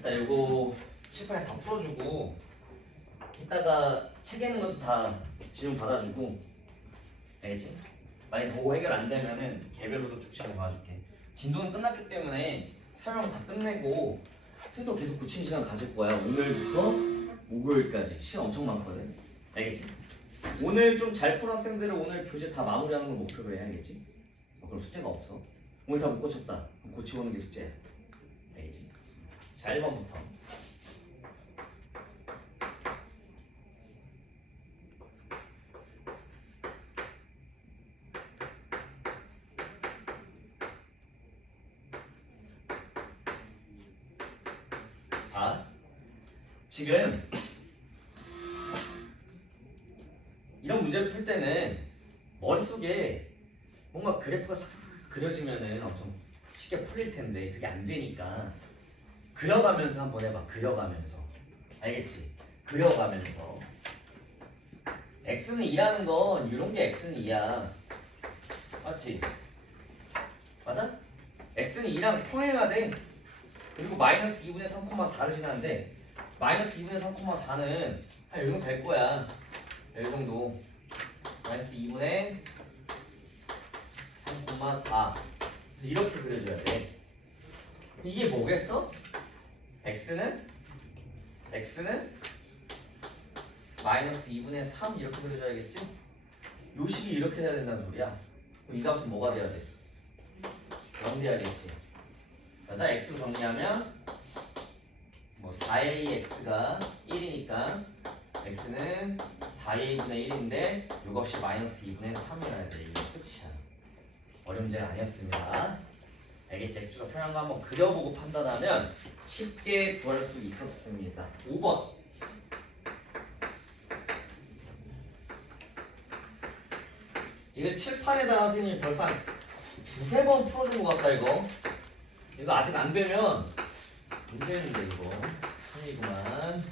일단 이거 칠판에 다 풀어주고 이따가 책 읽는 것도 다 질문 받아주고 알겠지? 만약 보고 해결 안 되면은 개별로도 쭉치고 봐줄게. 진도는 끝났기 때문에 설명 다 끝내고 순서 계속 고치는 시간 가질 거야. 오늘부터 목요일까지 시간 엄청 많거든. 알겠지? 오늘 좀 잘 푼 학생들은 오늘 교재 다 마무리하는 걸 목표로 해. 알겠지? 그럼 숙제가 없어. 오늘 다 못 고쳤다. 그럼 고치고 오는 게 숙제야. 알겠지? 자, 1번부터. 자, 지금 이런 문제를 풀 때는 머릿속에 뭔가 그래프가 싹싹 그려지면은 엄청 쉽게 풀릴 텐데 그게 안 되니까 그려가면서 한번 해봐. 그려가면서. 알겠지? 그려가면서. x는 2라는 건 이런 게 x는 2야. 맞지? 맞아? x는 2랑 평행하대. 그리고 마이너스 2분의 3,4를 지나는데 마이너스 2분의 3,4는 한 이 정도 될 거야. 이 정도. 마이너스 2분의 3,4. 그래서 이렇게 그려줘야 돼. 이게 뭐겠어? x는 마이너스 2분의 3 이렇게 그려줘야겠지? 요 식이 이렇게 돼야 된다는 소리야. 그럼 이 값은 뭐가 돼야 돼? 0 돼야겠지. 자, x로 정리하면 뭐 4ax가 1이니까 x는 4a분의 1인데 이것이 마이너스 2분의 3이어야 돼. 이게 끝이야. 어려운 문제가 아니었습니다. 알겠지? x가 평행한 거 한번 그려보고 판단하면 쉽게 구할 수 있었습니다. 5번. 이거 칠판에다가 선생님이 벌써 한 두세 번 풀어준 것 같다. 이거 아직 안 되면 안 되는데 이거 아니구만.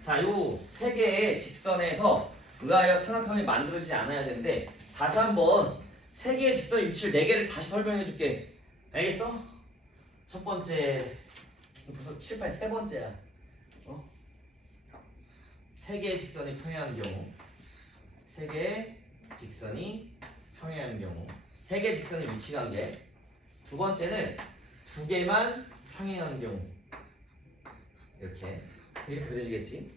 자, 요 세 개의 직선에서 의하여 삼각형이 만들어지지 않아야 되는데 다시 한번 세 개의 직선 위치를 네 개를 다시 설명해 줄게. 알겠어? 첫 번째 벌써 칠판에 세 번째야. 세 개의 직선이 평행한 경우, 세 개의 직선이 평행한 경우, 세 개의 직선의 위치 관계. 두 번째는 두 개만 평행한 경우. 이렇게 그려지겠지.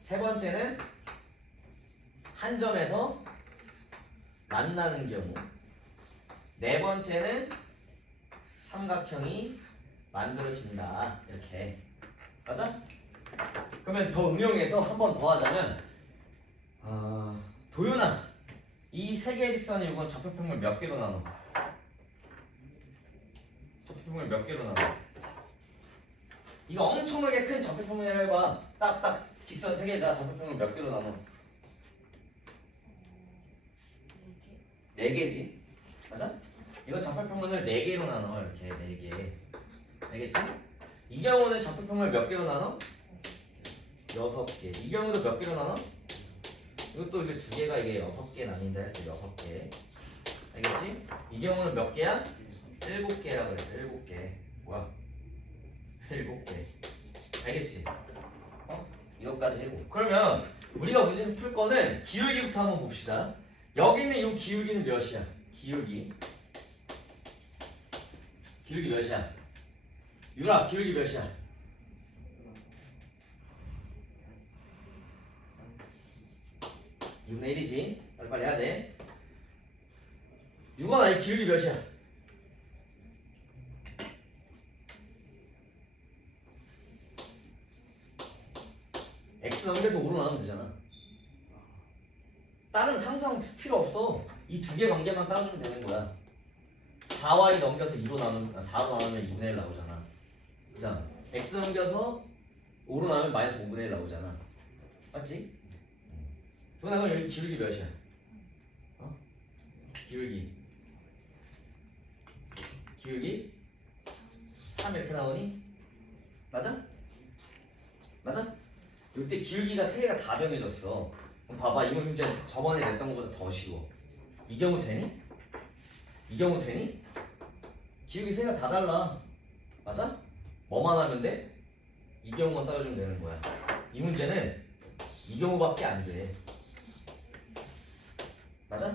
세 번째는 한 점에서 만나는 경우. 네 번째는 삼각형이 만들어진다. 이렇게. 맞아? 그러면 더 응용해서 한 번 더 하자면 도윤아, 이 세 개의 직선이 이건 좌표평면 몇 개로 나눠? 좌표평면 몇 개로 나눠? 이거 엄청나게 큰 좌표평면이라고 해봐. 딱 직선 세 개에다 좌표평면 몇 개로 나눠? 네 개지. 맞아? 이건 좌표평면을 네 개로 나눠. 이렇게 네 개. 알겠지? 이 경우는 좌표평면을 몇 개로 나눠? 6개. 이 경우도 몇 개로 나눠? 이것도 이게 두 개가 이게 6개 나뉜다 했어. 6개. 알겠지? 이 경우는 몇 개야? 7개라고 그랬어. 7개. 뭐야? 7개. 알겠지? 이것까지 해고. 그러면 우리가 문제에서 풀 거는 기울기부터 한번 봅시다. 여기는 이 기울기는 몇이야? 기울기 몇이야? 유라, 기울기 몇이야? 2분의 1이지. 빨리빨리 해야 돼. 6원 아니 기울기 몇이야? x 넘겨서 5로 나누면 되잖아. 다른 상상 필요 없어. 이 두 개 관계만 따주면 되는 거야. 4y 넘겨서 2로 나누면 4로 나누면 2분의 1 나오잖아. 그 다음 x 넘겨서 5로 나누면 마이너스 5분의 1 나오잖아. 맞지? 그럼 여기 기울기 몇이야? 기울기 3 이렇게 나오니? 맞아? 맞아? 이때 기울기가 3개가 다 정해졌어. 그럼 봐봐, 이거 문제 저번에 냈던 것보다 더 쉬워. 이 경우 되니? 이 경우 되니? 기울기 세가 다 달라. 맞아? 뭐만 하면 돼? 이 경우만 따져주면 되는 거야. 이 문제는 이 경우밖에 안 돼. 맞아?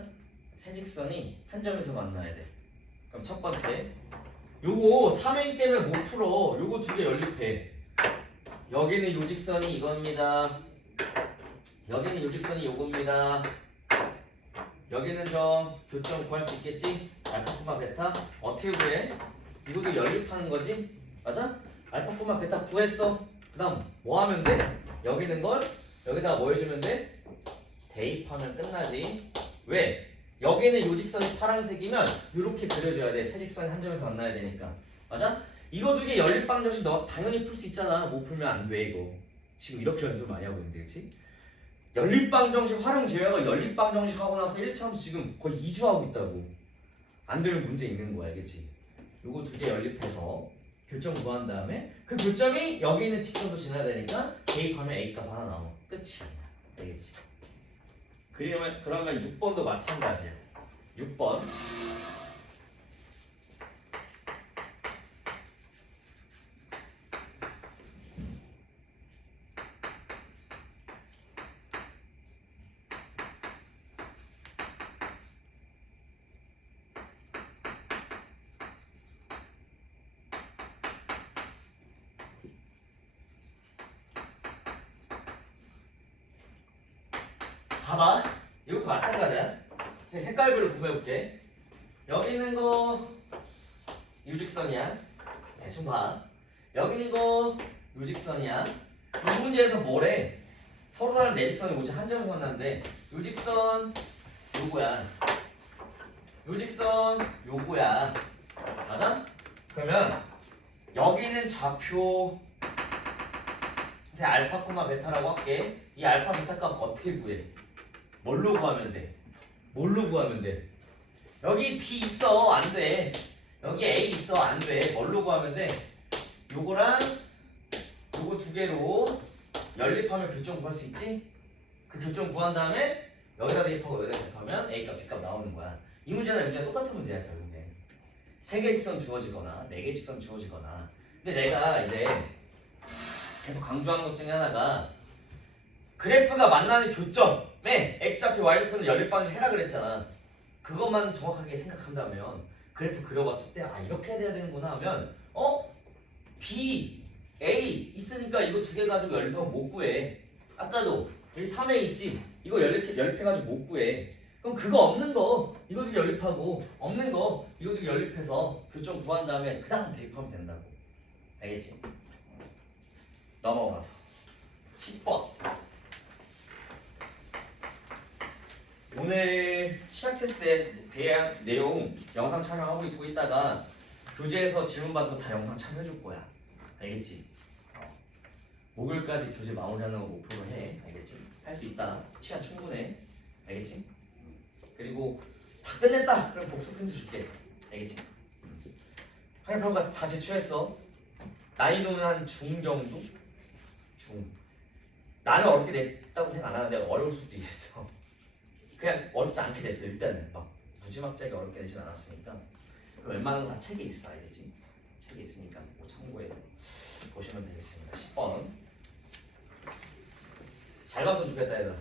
세 직선이 한 점에서 만나야 돼. 그럼 첫 번째, 요거 3A 때문에 못 풀어. 요거 두 개 연립해. 여기는 요 직선이 이겁니다. 여기는 요 직선이 요겁니다. 여기는 좀 교점 구할 수 있겠지? 알파, 베타 어떻게 구해? 이것도 연립하는 거지? 맞아? 알파, 베타 구했어. 그 다음 뭐 하면 돼? 여기 있는 걸 여기다가 뭐 해주면 돼? 대입하면 끝나지. 왜? 여기는 요 직선이 파란색이면 이렇게 그려줘야 돼. 세 직선이 한 점에서 만나야 되니까. 맞아? 이거 두 개 연립방정식 너 당연히 풀 수 있잖아. 못 풀면 안 돼 이거. 지금 이렇게 연습 많이 하고 있는데 그치? 연립방정식 활용 제외하고 연립방정식 하고 나서 1차함수 지금 거의 2주 하고 있다고. 안 되면 문제 있는 거야 알겠지? 요거 두 개 연립해서 교점 구한 다음에 그 교점이 여기 있는 직선도 지나야 되니까 대입하면 A값 하나 나와. 끝이야. 알겠지? 그러면 6번도 마찬가지야. 6번. 봐봐. 이것도 마찬가지야. 색깔별로 구해볼게. 여기 있는 거 유직선이야. 대충 봐. 여기 있는 거 유직선이야. 이 문제에서 뭐래? 서로 다른 네 직선이 오직 한 점에서 만났는데 유직선 요거야. 요직선 요거야. 맞아? 그러면 여기는 좌표 알파, 베타라고 할게. 이 알파, 베타 값 어떻게 구해? 뭘로 구하면 돼? 뭘로 구하면 돼? 여기 B 있어. 안 돼. 여기 A 있어. 안 돼. 뭘로 구하면 돼? 요거랑 요거 두 개로 연립하면 교점 구할 수 있지? 그 교점 구한 다음에 여기다 대입하고 여기다 대입하면 A값, B값 나오는 거야. 이 문제나 이 문제는 똑같은 문제야 결국엔. 세 개 직선 주어지거나 네 개 직선 주어지거나. 근데 내가 이제 계속 강조하는 것 중에 하나가 그래프가 만나는 교점에 X좌표, Y좌표는 연립방정식 해라 그랬잖아. 그것만 정확하게 생각한다면 그래프 그려봤을 때 아 이렇게 해야 되는구나 하면 B, A 있으니까 이거 두 개 가지고 연립하면 못 구해. 아까도 여기 3A 있지? 이거 연립해가지고 못 구해. 그럼 그거 없는 거 이거 두 개 연립하고 없는 거 이거 두 개 연립해서 교점 구한 다음에 그 다음 대입하면 된다고. 알겠지? 넘어가서 10번. 오늘 시작 테스트에 대한 내용 영상 촬영하고 있다가 교재에서 질문 받는 거 다 영상 참여해 줄 거야. 알겠지? 목요일까지 교재 마무리하는 거 목표로 해. 알겠지? 할 수 있다. 시간 충분해. 알겠지? 그리고 다 끝냈다. 그럼 복습 힌트 줄게. 알겠지? 화면평가 다 제출했어. 난이도는 한 중 정도? 중. 나는 어렵게 냈다고 생각 안 하는데 어려울 수도 있어. 그냥 어렵지 않게 됐어. 일단은 막 무지막지하게 어렵게 되진 않았으니까. 웬만한 거 다 책에 있어. 알겠지? 책에 있으니까 뭐 참고해서 보시면 되겠습니다. 10번. 잘 봤으면 좋겠다 얘들아.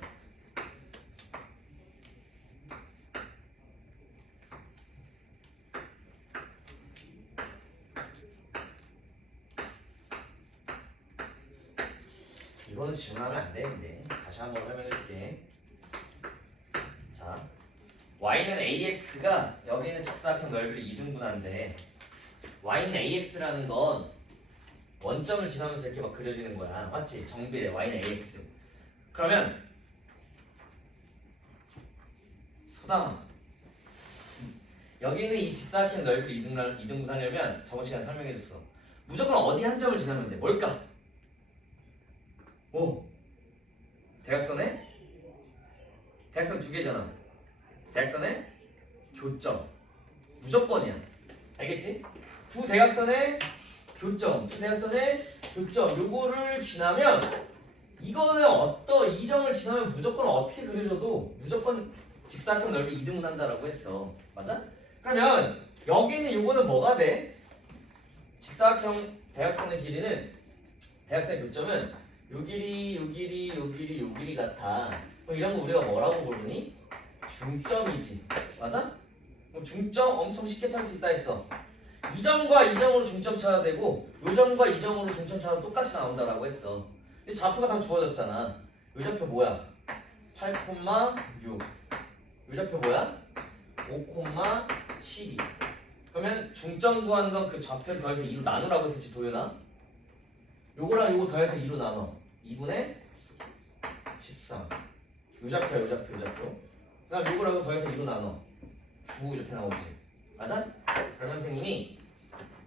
이거는 질문하면 안 되는데 다시 한번 설명해줄게. 자, y는 ax가 여기 있는 직사각형 넓이를 2등분한데 y는 ax라는 건 원점을 지나면서 이렇게 막 그려지는 거야. 맞지? 정비례 y는 ax. 그러면 소담아 여기는 이 직사각형 넓이를 2등분하려면 저번 시간에 설명해줬어. 무조건 어디 한 점을 지나면 돼. 뭘까? 대각선에? 대각선 두 개잖아. 대각선에 교점. 무조건이야. 알겠지? 두 대각선의 교점. 두 대각선의 교점. 요거를 지나면 이거는 이 점을 지나면 무조건 어떻게 그려줘도 무조건 직사각형 넓이 2등분 한다라고 했어. 맞아? 그러면 여기는 요거는 뭐가 돼? 직사각형 대각선의 길이는 대각선의 교점은 요 길이, 요 길이, 요 길이, 요 길이 같아. 그럼 이런 거 우리가 뭐라고 부르니? 중점이지. 맞아? 그럼 중점 엄청 쉽게 찾을 수 있다 했어. 이 점과 이 점으로 중점 찾아야 되고 요 점과 이 점으로 중점 찾아도 똑같이 나온다라고 했어. 근데 좌표가 다 주어졌잖아. 요 좌표 뭐야? 8,6. 요 좌표 뭐야? 5,12. 그러면 중점 구하는 건 그 좌표를 더해서 2로 나누라고 했었지 도윤아? 요거랑 요거 더해서 2로 나눠. 2분의 13. 요 좌표, 요 좌표, 요 좌표. 그 다음 요거랑 더해서 2로 나눠. 9 이렇게 나오지. 맞아? 그러면 선생님이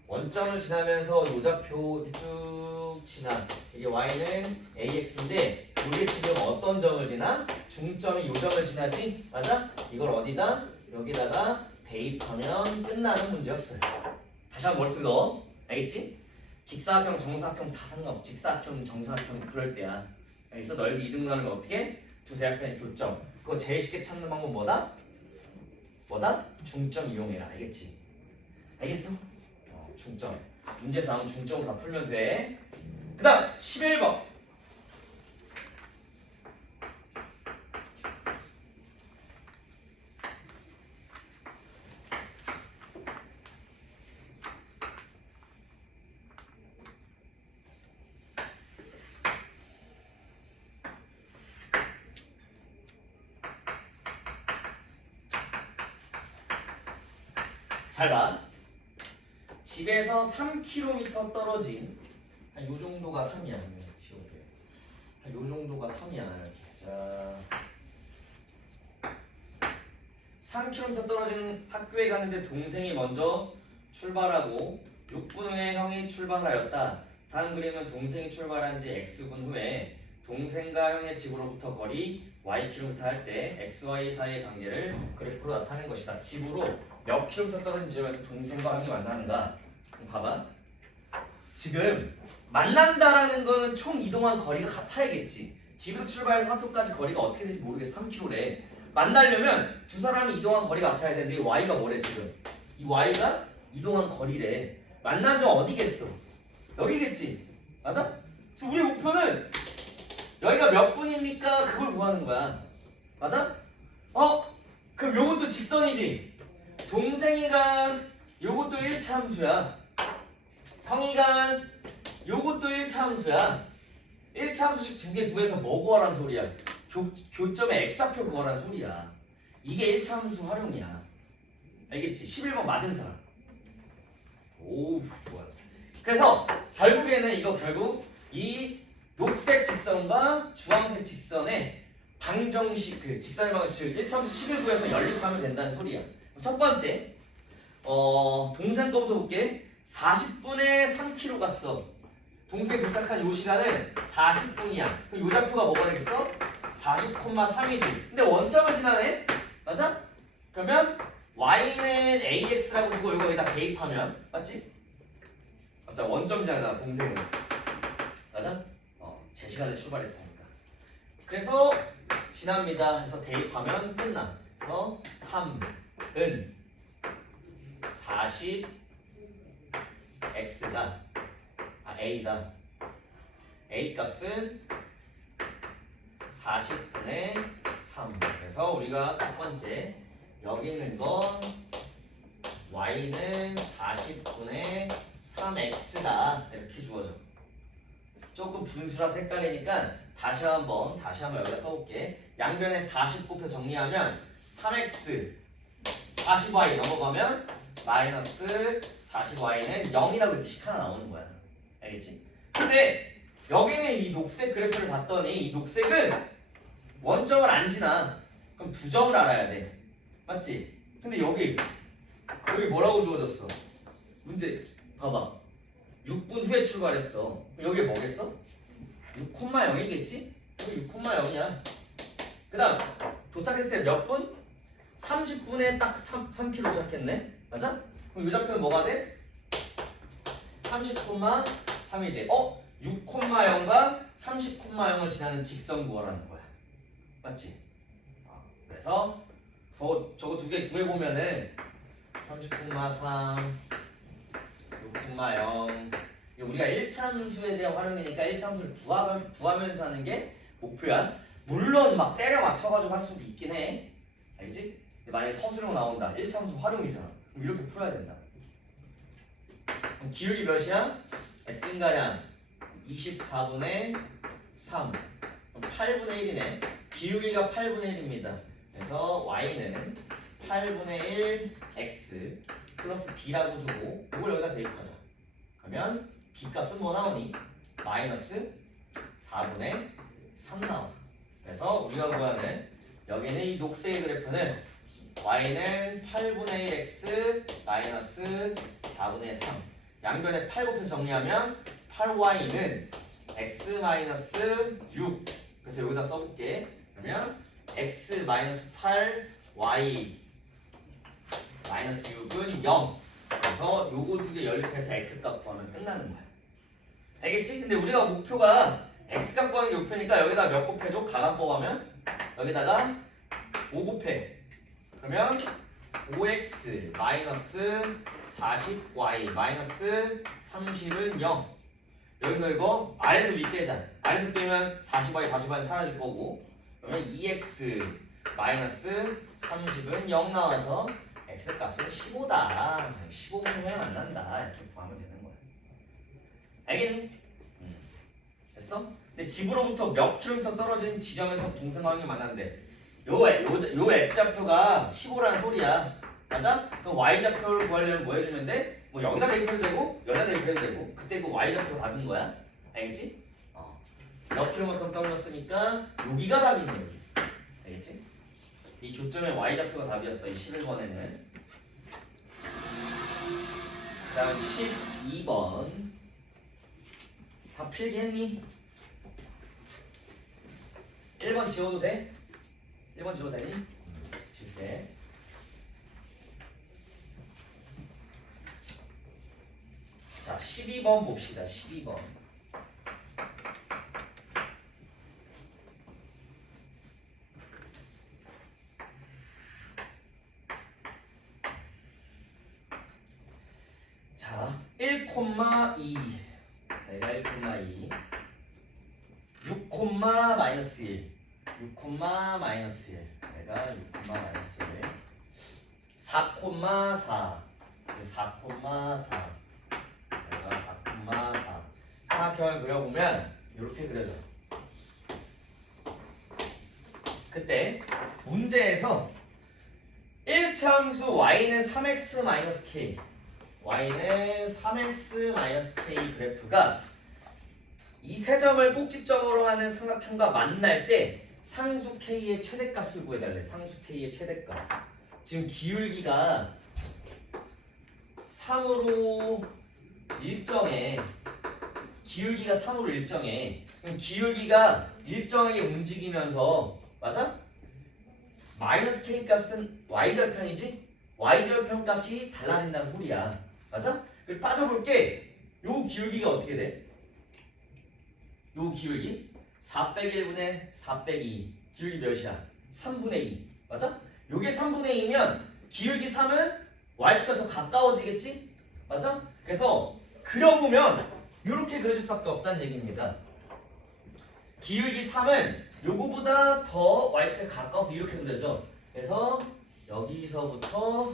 원점을 지나면서 요 좌표 이렇게 쭉 지나. 이게 y는 ax인데 이게 지금 어떤 점을 지나? 중점이 요 점을 지나지? 맞아? 이걸 어디다? 여기다가 대입하면 끝나는 문제였어요. 다시 한번 머릿속에 넣어. 알겠지? 직사각형, 정사각형 다 상관없어. 직사각형, 정사각형 그럴 때야. 알겠어? 넓이 이등 나누면 어떻게? 두 대각선의 교점. 그거 제일 쉽게 찾는 방법 뭐다? 뭐다? 중점 이용해라. 알겠지? 알겠어? 중점. 문제에서 나오면 중점으로 다 풀면 돼. 그 다음 11번. 잘 봐. 집에서 3km 떨어진 한 요 정도가 3이야. 한 요 정도가 3이야. 이렇게. 자, 3km 떨어진 학교에 가는데 동생이 먼저 출발하고 6분 후에 형이 출발하였다. 다음 그림은 동생이 출발한 지 x분 후에 동생과 형의 집으로부터 거리 ykm 할 때 xy 사이의 관계를 그래프로 나타낸 것이다. 집으로 몇 킬로미터 떨어진 지점에서 동생과 형이 만나는가? 봐봐. 지금 만난다라는 거는 총 이동한 거리가 같아야겠지. 집에서 출발해서 학교까지 거리가 어떻게 될지 모르겠어. 3km래. 만나려면 두 사람이 이동한 거리가 같아야 되는데 이 y가 뭐래 지금? 이 y가 이동한 거리래. 만난 점 어디겠어? 여기겠지. 맞아? 그래서 우리 목표는 여기가 몇 분입니까? 그걸 구하는 거야. 맞아? 그럼 요것도 직선이지. 동생이 간 요것도 1차 함수야. 형이 간 요것도 1차 함수야. 1차 함수씩 두 개 구해서 뭐 구하라는 소리야? 교점의 x좌표 구하라는 소리야. 이게 1차 함수 활용이야. 알겠지? 11번 맞은 사람. 오우 좋아요. 그래서 결국에는 이거 결국 이 녹색 직선과 주황색 직선의 방정식 그 직선의 방정식 1차 함수 11구에서 연립하면 된다는 소리야. 첫 번째 동생 거부터 볼게. 40분에 3km 갔어. 동생이 도착한 요 시간은 40분이야. 그럼 요 좌표가 뭐가 되겠어? 40,3이지. 근데 원점을 지나네? 맞아? 그러면 y는 ax라고 두고 이거 여기다 대입하면 맞지? 맞아. 원점 지나잖아 동생은. 맞아? 제 시간에 출발했으니까. 그래서 지납니다 해서 대입하면 끝나. 그래서 3은 40 x가 a다. a 값은 40분의 3. 그래서 우리가 첫 번째 여기 있는 건 y는 40분의 3x다 이렇게 주어져. 조금 분수라서 헷갈리니까 다시 한번 여기다 써볼게. 양변에 40 곱해 정리하면 3x 40y 넘어가면 마이너스 40y는 0이라고 이렇게 식 하나 나오는 거야. 알겠지? 근데 여기는 이 녹색 그래프를 봤더니 이 녹색은 원점을 안 지나. 그럼 두 점을 알아야 돼. 맞지? 근데 여기 뭐라고 주어졌어? 문제 봐봐. 6분 후에 출발했어. 여기 뭐겠어? 6,0이겠지? 여기 6,0이야. 그 다음 도착했을 때 몇 분? 30분에 딱 3km 도착했네. 맞아? 그럼 이 좌표는 뭐가 돼? 30,3이 돼. 6,0과 30,0을 지나는 직선 구하라는 거야. 맞지? 그래서 저거 두 개 구해보면은 30,3 6,0 우리가 1차함수에 대한 활용이니까 1차함수를 구하면서 하는 게 목표야. 물론 막 때려 맞춰가지고 할 수도 있긴 해. 알겠지? 만약에 서술형 나온다. 1차함수 활용이잖아. 그럼 이렇게 풀어야 된다. 그럼 기울기 몇이야? x인가량 24분의 3. 그럼 8분의 1이네. 기울기가 8분의 1입니다. 그래서 y는 8분의 1 x 플러스 b라고 두고 이걸 여기다 대입하자. 그러면 b 값은 뭐 나오니? 마이너스 4분의 3 나와. 그래서 우리가 구하는 여기는 이 녹색의 그래프는 y는 8분의 1 x 마이너스 4분의 3. 양변에 8 곱해서 정리하면 8y는 x 마이너스 6. 그래서 여기다 써볼게. 그러면 x 마이너스 8 y 마이너스 6은 0. 그래서 요거 두 개 연립해서 x 값 구하면 끝나는 거야. 알겠지? 근데 우리가 목표가 x 값 구하는 게 목표니까 여기다 몇 곱해줘? 가감법 하면 여기다가 5 곱해. 그러면 5x 마이너스 40y 마이너스 30은 0. 여기서 이거 아래서 위 빼자. 아래서 빼면 40y 40y 사라질 거고. 그러면 2x 마이너스 30은 0 나와서 x 값은 15다. 15분의 만난다. 이렇게 구하면 되는 거야. 알겠니? 됐어? 근데 집으로부터 몇 킬로미터 떨어진 지점에서 동생관계 만났는데 요 x좌표가 15라는 소리야. 맞아? 그럼 y좌표를 구하려면 뭐 해주면 돼? 뭐 여기다 대입해도 되고 여기다 대입해도 되고 그때 그 y좌표가 답인 거야. 알겠지? 몇 킬로만큼 떨어졌으니까 여기가 답인 거지. 알겠지? 이 교점의 y좌표가 답이었어. 이 11번에는. 그 다음 12번 다 필기했니? 1번 지워도 돼? 1번 지워도 되니? 칠게. 자, 12번 봅시다. 12번. 자, 1,2 내가 1,2 6, 마이너스 1 6, 마이너스 1 내가 6, 마이너스 1 4, 4 4,4 내가 4,4 사각형을 그려보면 이렇게 그려져. 그때 문제에서 1차함수 y는 3x-k y는 3x-k 그래프가 이 세 점을 꼭지점으로 하는 삼각형과 만날 때 상수 k의 최대값을 구해달래. 상수 k의 최대값. 지금 기울기가 3으로 일정해. 기울기가 3으로 일정해. 그럼 기울기가 일정하게 움직이면서 맞아? 마이너스 k 값은 y절편이지? y절편 값이 달라진다는 소리야. 맞아? 그리고 따져볼게. 요 기울기가 어떻게 돼? 요 기울기 4 빼기 1분의 4 빼기 2 기울기 몇이야? 3분의 2 맞아? 요게 3분의 2면 기울기 3은 y축과 더 가까워지겠지? 맞아? 그래서 그려보면 이렇게 그려질 수밖에 없다는 얘기입니다. 기울기 3은 요거보다 더 y축에 가까워서 이렇게 그려져. 그래서 여기서부터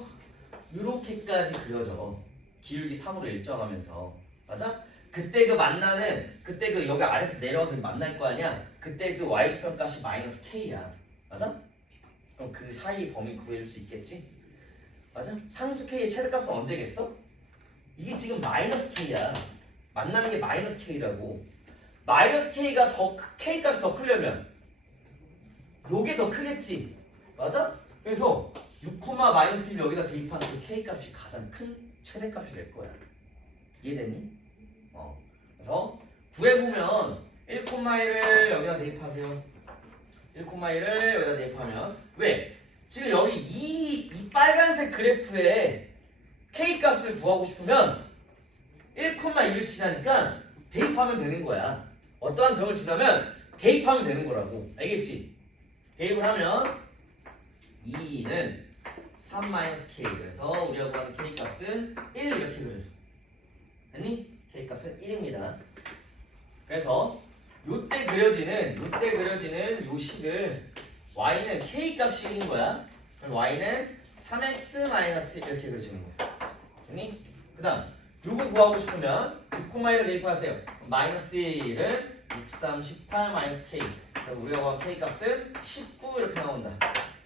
이렇게까지 그려져. 기울기 3으로 일정하면서 맞아? 그때 그 만나는 그때 그 여기 아래서 내려와서 만날 거 아니야? 그때 그 y좌표 값이 마이너스 k야. 맞아? 그럼 그 사이 범위 구해줄 수 있겠지? 맞아? 상수 k의 최대값은 언제겠어? 이게 지금 마이너스 k야. 만나는 게 마이너스 k라고. 마이너스 k가 더 k 값이 더 크려면 요게 더 크겠지. 맞아? 그래서 6, 마이너스 1 여기다 대입하는 그 k 값이 가장 큰 최대값이 될 거야. 이해됐니? 그래서 구해보면 1,1을 여기다 대입하세요. 1,1을 여기다 대입하면 왜? 지금 여기 이 빨간색 그래프에 k 값을 구하고 싶으면 1,1을 지나니까 대입하면 되는 거야. 어떠한 점을 지나면 대입하면 되는 거라고. 알겠지? 대입을 하면 2는 3 마이너스 k. 그래서 우리가 구하는 k 값은 1 이렇게 그려줘. 됐니? k 값은 1입니다. 그래서 요때 그려지는 요 식을 y는 k 값이 1인 거야. 그럼 y는 3x 마이너스 이렇게 그려지는 거야. 됐니? 그 다음 요거 구하고 싶으면 6,1을 대입하세요. 마이너스 1은 6, 3, 18 마이너스 k. 그래서 우리가 구한 k 값은 19 이렇게 나온다.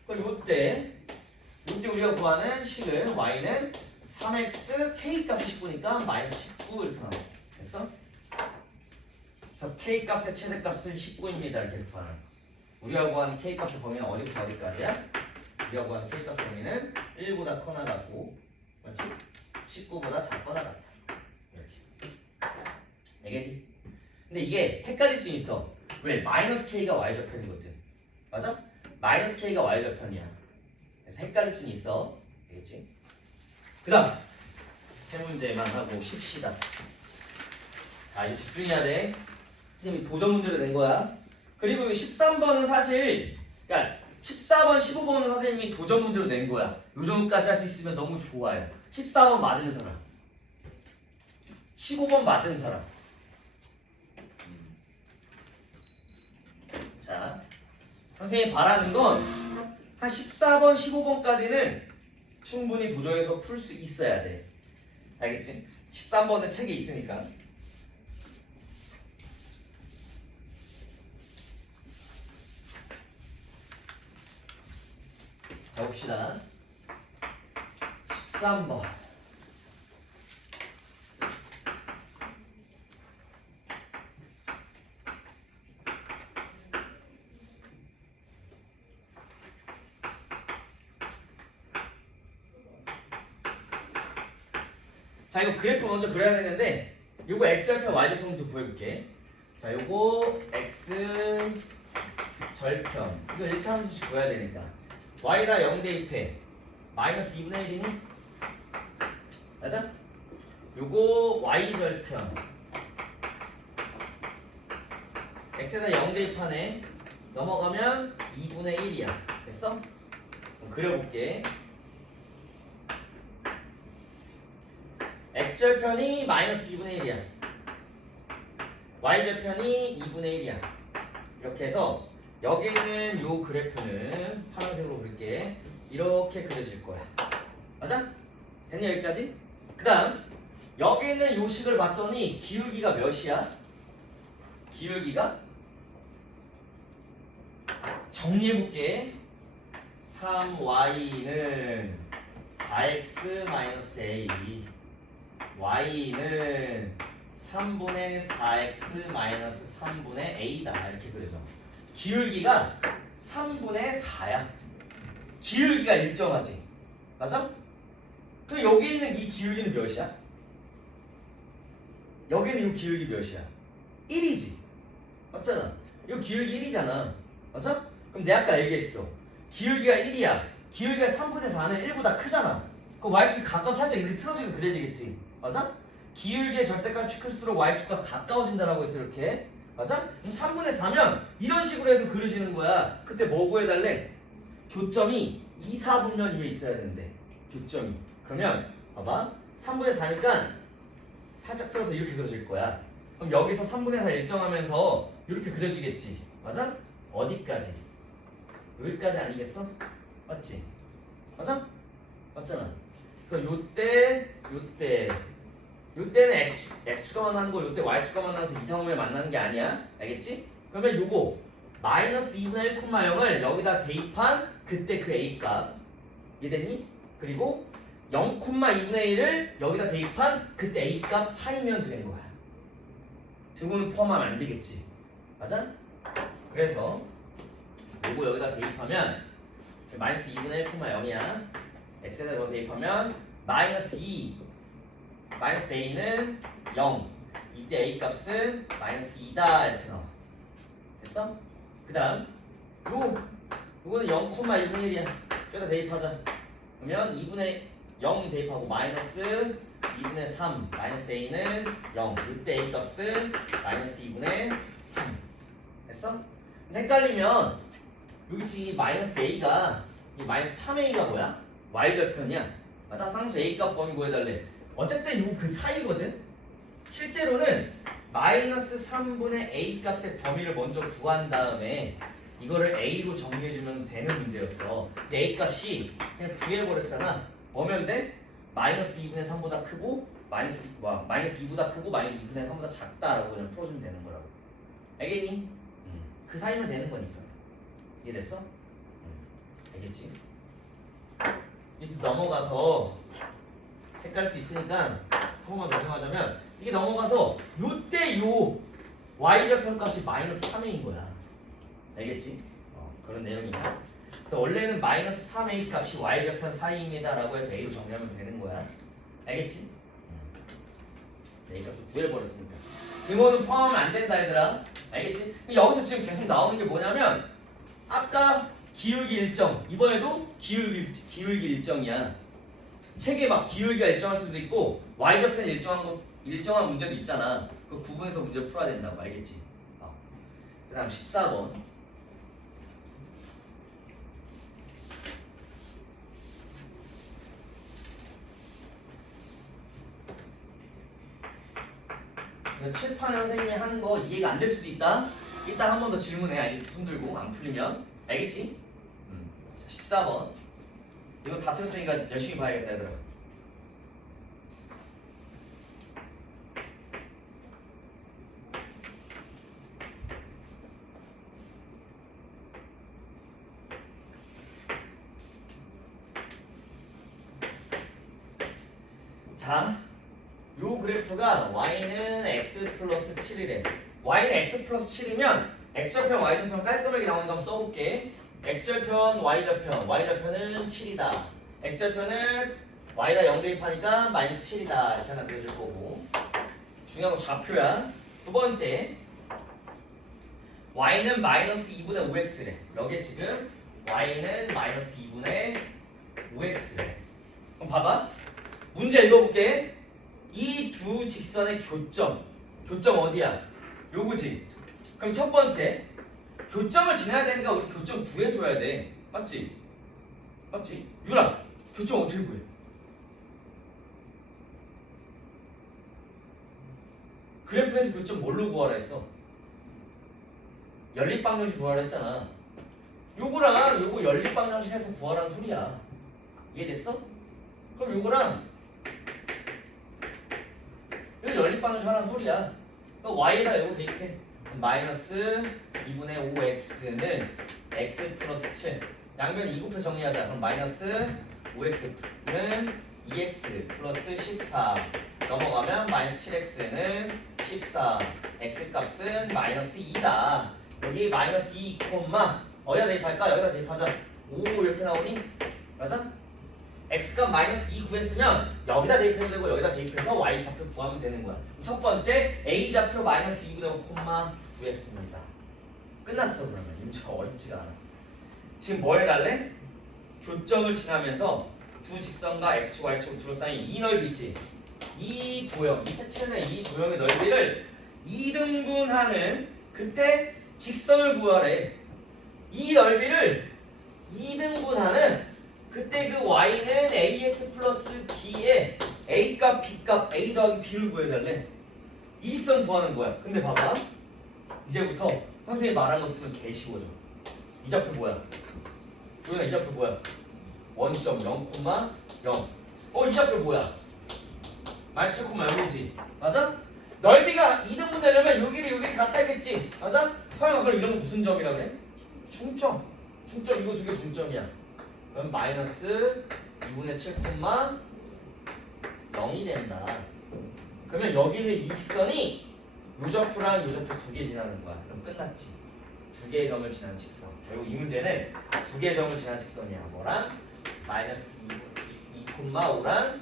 그럼 요때 우리가 구하는 식은 y는 3x k 값이 19니까 마이너스 19 이렇게 나와. 됐어? 그래서 k 값의 최대값은 19입니다. 이렇게 구하는 거. 우리가 구하는 k 값의 범위는 어디부터 어디까지야? 우리가 구하는 k 값의 범위는 1보다 커나 같고, 맞지? 19보다 작거나 같다. 이렇게. 알겠니? 근데 이게 헷갈릴 수 있어. 왜? 마이너스 k가 y절편이거든. 맞아? 마이너스 k가 y절편이야. 그래서 헷갈릴 수는 있어. 알겠지? 그 다음 세 문제만 하고 쉽시다. 자, 이제 집중해야 돼. 선생님이 도전 문제를 낸 거야. 그리고 13번은 사실, 그러니까 14번, 15번은 선생님이 도전 문제로 낸 거야. 요 정도까지 할 수 있으면 너무 좋아요. 14번 맞은 사람, 15번 맞은 사람. 자, 선생님이 바라는 건 한 14번, 15번까지는 충분히 도전해서 풀 수 있어야 돼. 알겠지? 13번은 책에 있으니까. 자, 봅시다. 13번. 자, 이거 그래프 먼저 그려야 되는데 요거 x절편 y절편부터 구해볼게. 자, 요거 x절편 이거 1차 함수씩 구해야 되니까 y다 0 대입해 마이너스 2분의 1이니? 맞아? 요거 y절편 x에다 0 대입하네. 넘어가면 2분의 1이야. 됐어? 그럼 그려볼게. x절편이 마이너스 2분의 1이야. y절편이 2분의 1이야. 이렇게 해서 여기 있는 요 그래프는 파란색으로 그릴게. 이렇게 그려질 거야. 맞아? 됐니 여기까지? 그 다음 여기 있는 요 식을 봤더니 기울기가 몇이야? 기울기가 정리해볼게. 3y는 4x-a y는 3분의 4x-3분의 a다. 이렇게 그려져. 기울기가 3분의 4야. 기울기가 일정하지. 맞아? 그럼 여기 있는 이 기울기는 몇이야? 여기 있는 이 기울기 몇이야? 1이지. 맞잖아. 이 기울기 1이잖아. 맞아? 그럼 내가 아까 얘기했어. 기울기가 1이야. 기울기가 3분의 4는 1보다 크잖아. 그럼 y축이 가까워 살짝 이렇게 틀어지고 그래야 되겠지. 맞아? 기울기의 절대값이 클수록 y축과 가까워진다라고 했어. 이렇게. 맞아? 그럼 3분의 4면 이런 식으로 해서 그려지는 거야. 그때 뭐 구해달래? 교점이 2, 4분면 위에 있어야 된대. 교점이. 그러면 봐봐. 3분의 4니까 살짝 틀어서 이렇게 그려질 거야. 그럼 여기서 3분의 4 일정하면서 이렇게 그려지겠지. 맞아? 어디까지? 여기까지 아니겠어? 맞지? 맞아? 맞잖아. 그래서 요때는 x축가 만나는 거, 요때 y축가 만나면서 이상함을 만나는 게 아니야. 알겠지? 그러면 요거 마이너스 2분의 1, 0을 여기다 대입한 그때 그 a값 이해됐니? 그리고 0,2분의 1을 여기다 대입한 그때 a값 사이면 되는 거야. 두고는 포함하면 안 되겠지. 맞아? 그래서 요거 여기다 대입하면 마이너스 2분의 1, 0이야. x에다 이거 대입하면 마이너스 2 마이너스 a는 0. 이때 a 값은 마이너스 2다. 이렇게 나와. 됐어? 그 다음 요거는 0,2분의 1이야. 여기다 대입하자. 그러면 2분의 0 대입하고 마이너스 2분의 3 마이너스 a는 0. 이때 a 값은 마이너스 2분의 3. 됐어? 근데 헷갈리면 여기 지금 이 마이너스 a가 이 마이너스 3a가 뭐야? y절편이야. 맞아? 상수 a값 범위 구해달래. 어쨌든 요 그 사이거든. 실제로는 마이너스 3분의 a 값의 범위를 먼저 구한 다음에 이거를 a로 정리해주면 되는 문제였어. 근데 a 값이 그냥 구해버렸잖아. 뭐면 돼? 마이너스 2분의 3보다 크고 마이너스 2보다 크고 마이너스 2분의 3보다 작다라고 그냥 풀어주면 되는 거라고. 알겠니? 그 사이면 되는 거니까. 이해됐어? 알겠지? 이제 넘어가서 헷갈릴 수 있으니까 한 번만 결정하자면 이게 넘어가서 요때 요 y절편 값이 마이너스 3a인 거야. 알겠지? 그런 내용이야. 그래서 원래는 마이너스 3a 값이 y절편 사이입니다 라고 해서 a로 정리하면 되는 거야. 알겠지? a 값을 구해버렸으니까 등호는 포함하면 안 된다 얘들아. 알겠지? 여기서 지금 계속 나오는 게 뭐냐면 아까 기울기 일정, 이번에도 기울기 일정이야. 책에 막 기울기가 일정할 수도 있고 y절편 일정한 문제도 있잖아. 그 구분해서 문제 풀어야 된다고. 알겠지? 그 다음 14번. 칠판에 선생님이 하는 거 이해가 안 될 수도 있다. 이따 한 번 더 질문해. 알겠지? 손 들고 안 풀리면. 알겠지? 14번. 이거 다 틀렸으니까 열심히 봐야겠다 얘들아. 자, 요 그래프가 y는 x 플러스 7이래. y는 x 플러스 7이면 x절편 y절편 깔끔하게 나오는 거 한번 써볼게. x절편 y절편은 7이다. x절편은 y다 0 대입하니까 마이너스 7이다. 이렇게 하나 그려줄 거고. 중요한 거 좌표야. 두 번째, y는 마이너스 2분의 5x래. 여기에 지금 y는 마이너스 2분의 5x래. 그럼 봐봐. 문제 읽어볼게. 이 두 직선의 교점 어디야? 요거지. 그럼 첫 번째, 교점을 지나야 되니까 우리 교점 구해줘야 돼. 맞지? 맞지? 유라, 교점 어떻게 구해? 그래프에서 교점 뭘로 구하라 했어? 연립방정식 구하라 했잖아. 요거랑 요거 연립방정식 해서 구하라는 소리야. 이해됐어? 그럼 요거랑 이거 연립방정식 하라는 소리야. y에다 요거 대입해. 마이너스 2분의 5x는 x 플러스 7. 양변 2곱해 정리하자. 그럼 마이너스 5x는 2x 플러스 14. 넘어가면 마이너스 7x는 14. x 값은 마이너스 2다. 여기 마이너스 2, 어디다 대입할까? 여기다 대입하자. 5 이렇게 나오니? 맞아? x값 마이너스 2 구했으면 여기다 대입해도 되고 여기다 대입해서 y좌표 구하면 되는 거야. 첫 번째 a좌표 마이너스 2분의 5, 구했습니다. 끝났어. 그러면 임차 어렵지가 않아. 지금 뭐 해달래? 교점을 지나면서 두 직선과 x축, y축 둘러싸인 이 넓이 있지? 이 도형, 이 색채는 이 도형의 넓이를 2등분하는 그때 직선을 구하래. 이 넓이를 2등분하는 그때 그 y는 ax 플러스 b에 a값, b값, a 더하기 b를 구해달래. 이 직선 구하는 거야. 근데 봐봐. 이제부터 선생님이 말한 거 쓰면 개 쉬워져. 이 좌표 뭐야? 도현아, 이 좌표 뭐야? 원점 0,0. 이 좌표 뭐야? 마이너스 7,0이지. 맞아? 넓이가 2등분 되려면 여기를 같아야겠지. 맞아? 서영아, 그럼 이런 거 무슨 점이라 그래? 중점. 이거 두 개 중점이야. 그럼 마이너스 2분의 7,0이 된다. 그러면 여기는 이 직선이 요 좌표랑 요 좌표 두 개 지나는 거야. 그럼 끝났지. 두 개의 점을 지나는 직선. 결국 이 문제는 두 개의 점을 지나는 직선이야. 뭐랑? 마이너스 2,5랑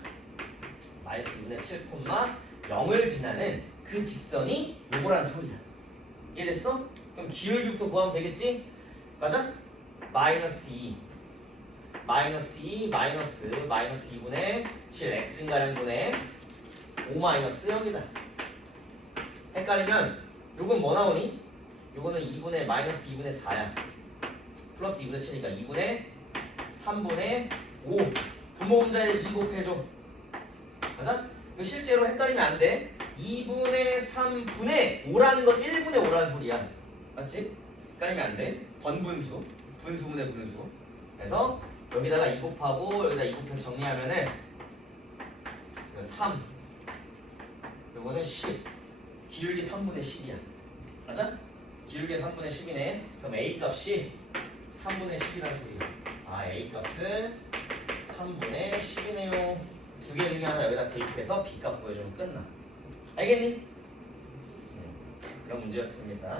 마이너스 2분의 7,0을 지나는 그 직선이 요거란 소리야. 이해됐어? 그럼 기울기부터 구하면 되겠지? 맞아? 마이너스 2 마이너스 2분의 7 x 증가량분의 5 마이너스 0이다. 헷갈리면 요건 뭐 나오니? 요거는 마이너스 2분의 4야. 플러스 2분의 7이니까 2분의 3분의 5 분모분자에 2 곱해줘. 맞아? 이거 실제로 헷갈리면 안 돼. 2분의 3분의 5라는 건 1분의 5라는 소리야. 맞지? 헷갈리면 안 돼. 번분수. 분수분의 분수. 그래서 여기다가 2 곱하고 여기다 2 곱해서 정리하면은 3. 요거는 10. 기울기 3분의 10이야. 맞아? 기울기 3분의 10이네. 그럼 A 값이 3분의 10이라는 소리야. 아, A 값은 3분의 10이네요. 두 개 중에 하나 여기다 대입해서 B 값 구해주면 끝나. 알겠니? 그런 문제였습니다.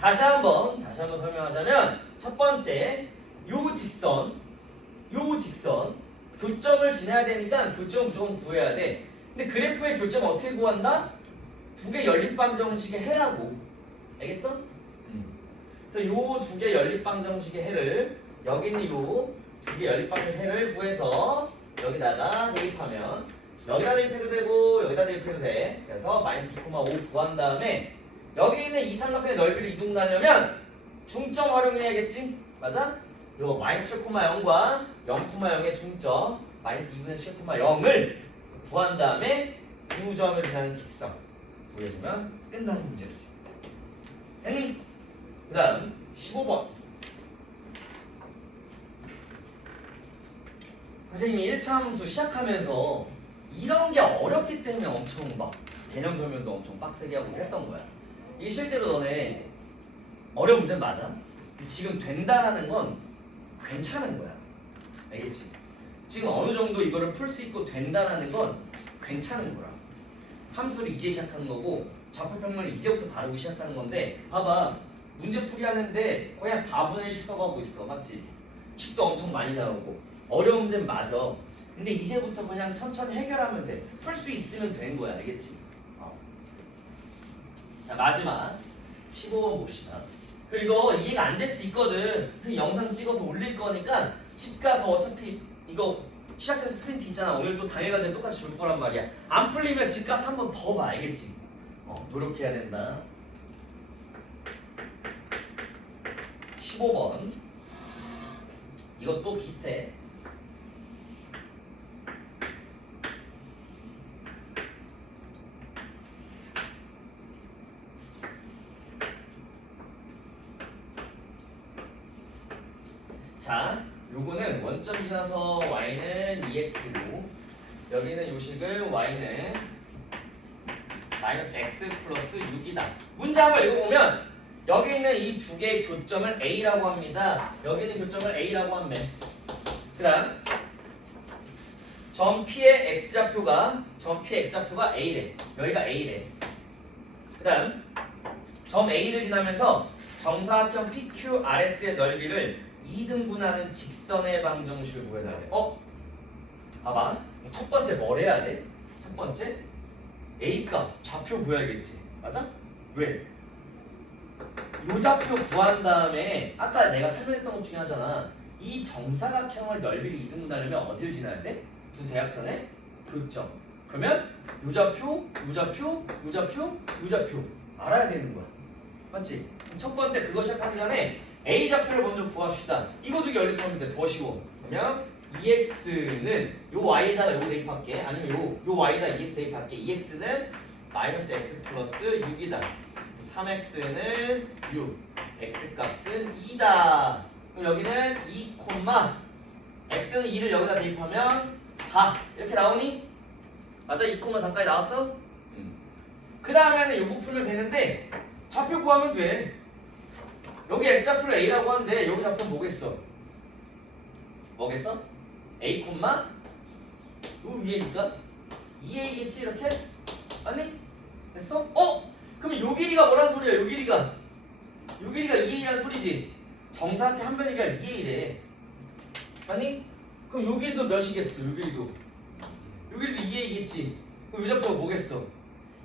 다시 한번 설명하자면 첫 번째 요 직선 교점을 지나야 되니까 교점 무조건 구해야 돼. 근데 그래프의 교점을 어떻게 구한다? 두 개 연립방정식의 해라고. 알겠어? 그래서 요 두 개 연립방정식의 해를 여기 있는 요 두 개 연립방정식 해를 구해서 여기다가 대입하면 여기다 대입해도 되고 여기다 대입해도 돼. 그래서 마이너스 2,5 구한 다음에 여기 있는 이 삼각형의 넓이를 이동하려면 중점 활용해야겠지? 맞아? 요 마이너스 7,0과 0,0의 중점 마이너스 2분의 7,0을 구한 다음에 두 점을 지나는 직선 구해주면 끝나는 문제였어요. 그 다음 15번. 선생님이 1차 함수 시작하면서 이런 게 어렵기 때문에 엄청 막 개념 설명도 엄청 빡세게 하고 했던 거야. 이게 실제로 너네 어려운 문제는 맞아. 근데 지금 된다라는 건 괜찮은 거야. 알겠지? 지금 어느 정도 이거를 풀 수 있고 된다라는 건 괜찮은 거야. 함수를 이제 시작하는 거고 좌표평면을 이제부터 다루기 시작하는 건데 봐봐. 문제풀이 하는데 거의 한 4분의 1씩 써가고 있어. 맞지? 10도 엄청 많이 나오고 어려운 문제는 맞아. 근데 이제부터 그냥 천천히 해결하면 돼. 풀 수 있으면 되는 거야. 알겠지? 자, 마지막 15번 봅시다. 그리고 이해가 안 될 수 있거든. 그래서 영상 찍어서 올릴 거니까 집 가서 어차피 이거 시작해서 프린트 있잖아. 오늘 또 당일과제는 똑같이 줄 거란 말이야. 안 풀리면 집 가서 한 번 더 봐. 알겠지? 노력해야 된다. 15번. 이것도 비슷해. 자, 요거는 원점 지나서 y는 2x고 여기는 요식은 y는 마이너스 x 플러스 6이다. 문제 한번 읽어보면 여기 있는 이 두 개의 교점을 A라고 합니다. 여기 있는 교점을 A라고 하면 그 다음 점 P의 X좌표가 A래. 여기가 A래. 그 다음 점 A를 지나면서 정사각형 PQRS의 넓이를 2등분하는 직선의 방정식을 구해놔야 돼. 봐봐. 첫 번째 뭘 해야 돼? 첫 번째 A값 좌표 구해야겠지. 맞아? 왜? 요 좌표 구한 다음에 아까 내가 설명했던 것 중에 하나잖아. 이 정사각형을 넓이를 2등분하려면 어디를 지나야 돼? 두 대각선의 교점. 그러면 요 좌표 알아야 되는 거야. 맞지? 첫 번째 그거 시작하기 전에 A 좌표를 먼저 구합시다. 이거 두 개 연립하면 돼. 더 쉬워. 그러면 2x는 요 y에다가 요거 대입할게. 아니면 요 y에다 2x 대입할게. 2x는 마이너스 x 플러스 6이다. 3x는 6. x값은 2다. 그럼 여기는 2, x는 2를 여기다 대입하면 4. 이렇게 나오니? 맞아? 2, 4까지 나왔어? 그 다음에는 요거 풀면 되는데 좌표 구하면 돼. 여기 x좌표를 a라고 하는데 여기 좌표는 뭐겠어? a, 요 위에니까 2a겠지 이렇게? 아니? 됐어? 그럼 요 길이가 뭐란 소리야? 요 길이가 2a란 소리지. 정사각형 한 변이가 2a래. 아니? 그럼 요 길이도 몇이겠어? 요 길이도 2a겠지. 그럼 요 좌표가 뭐겠어?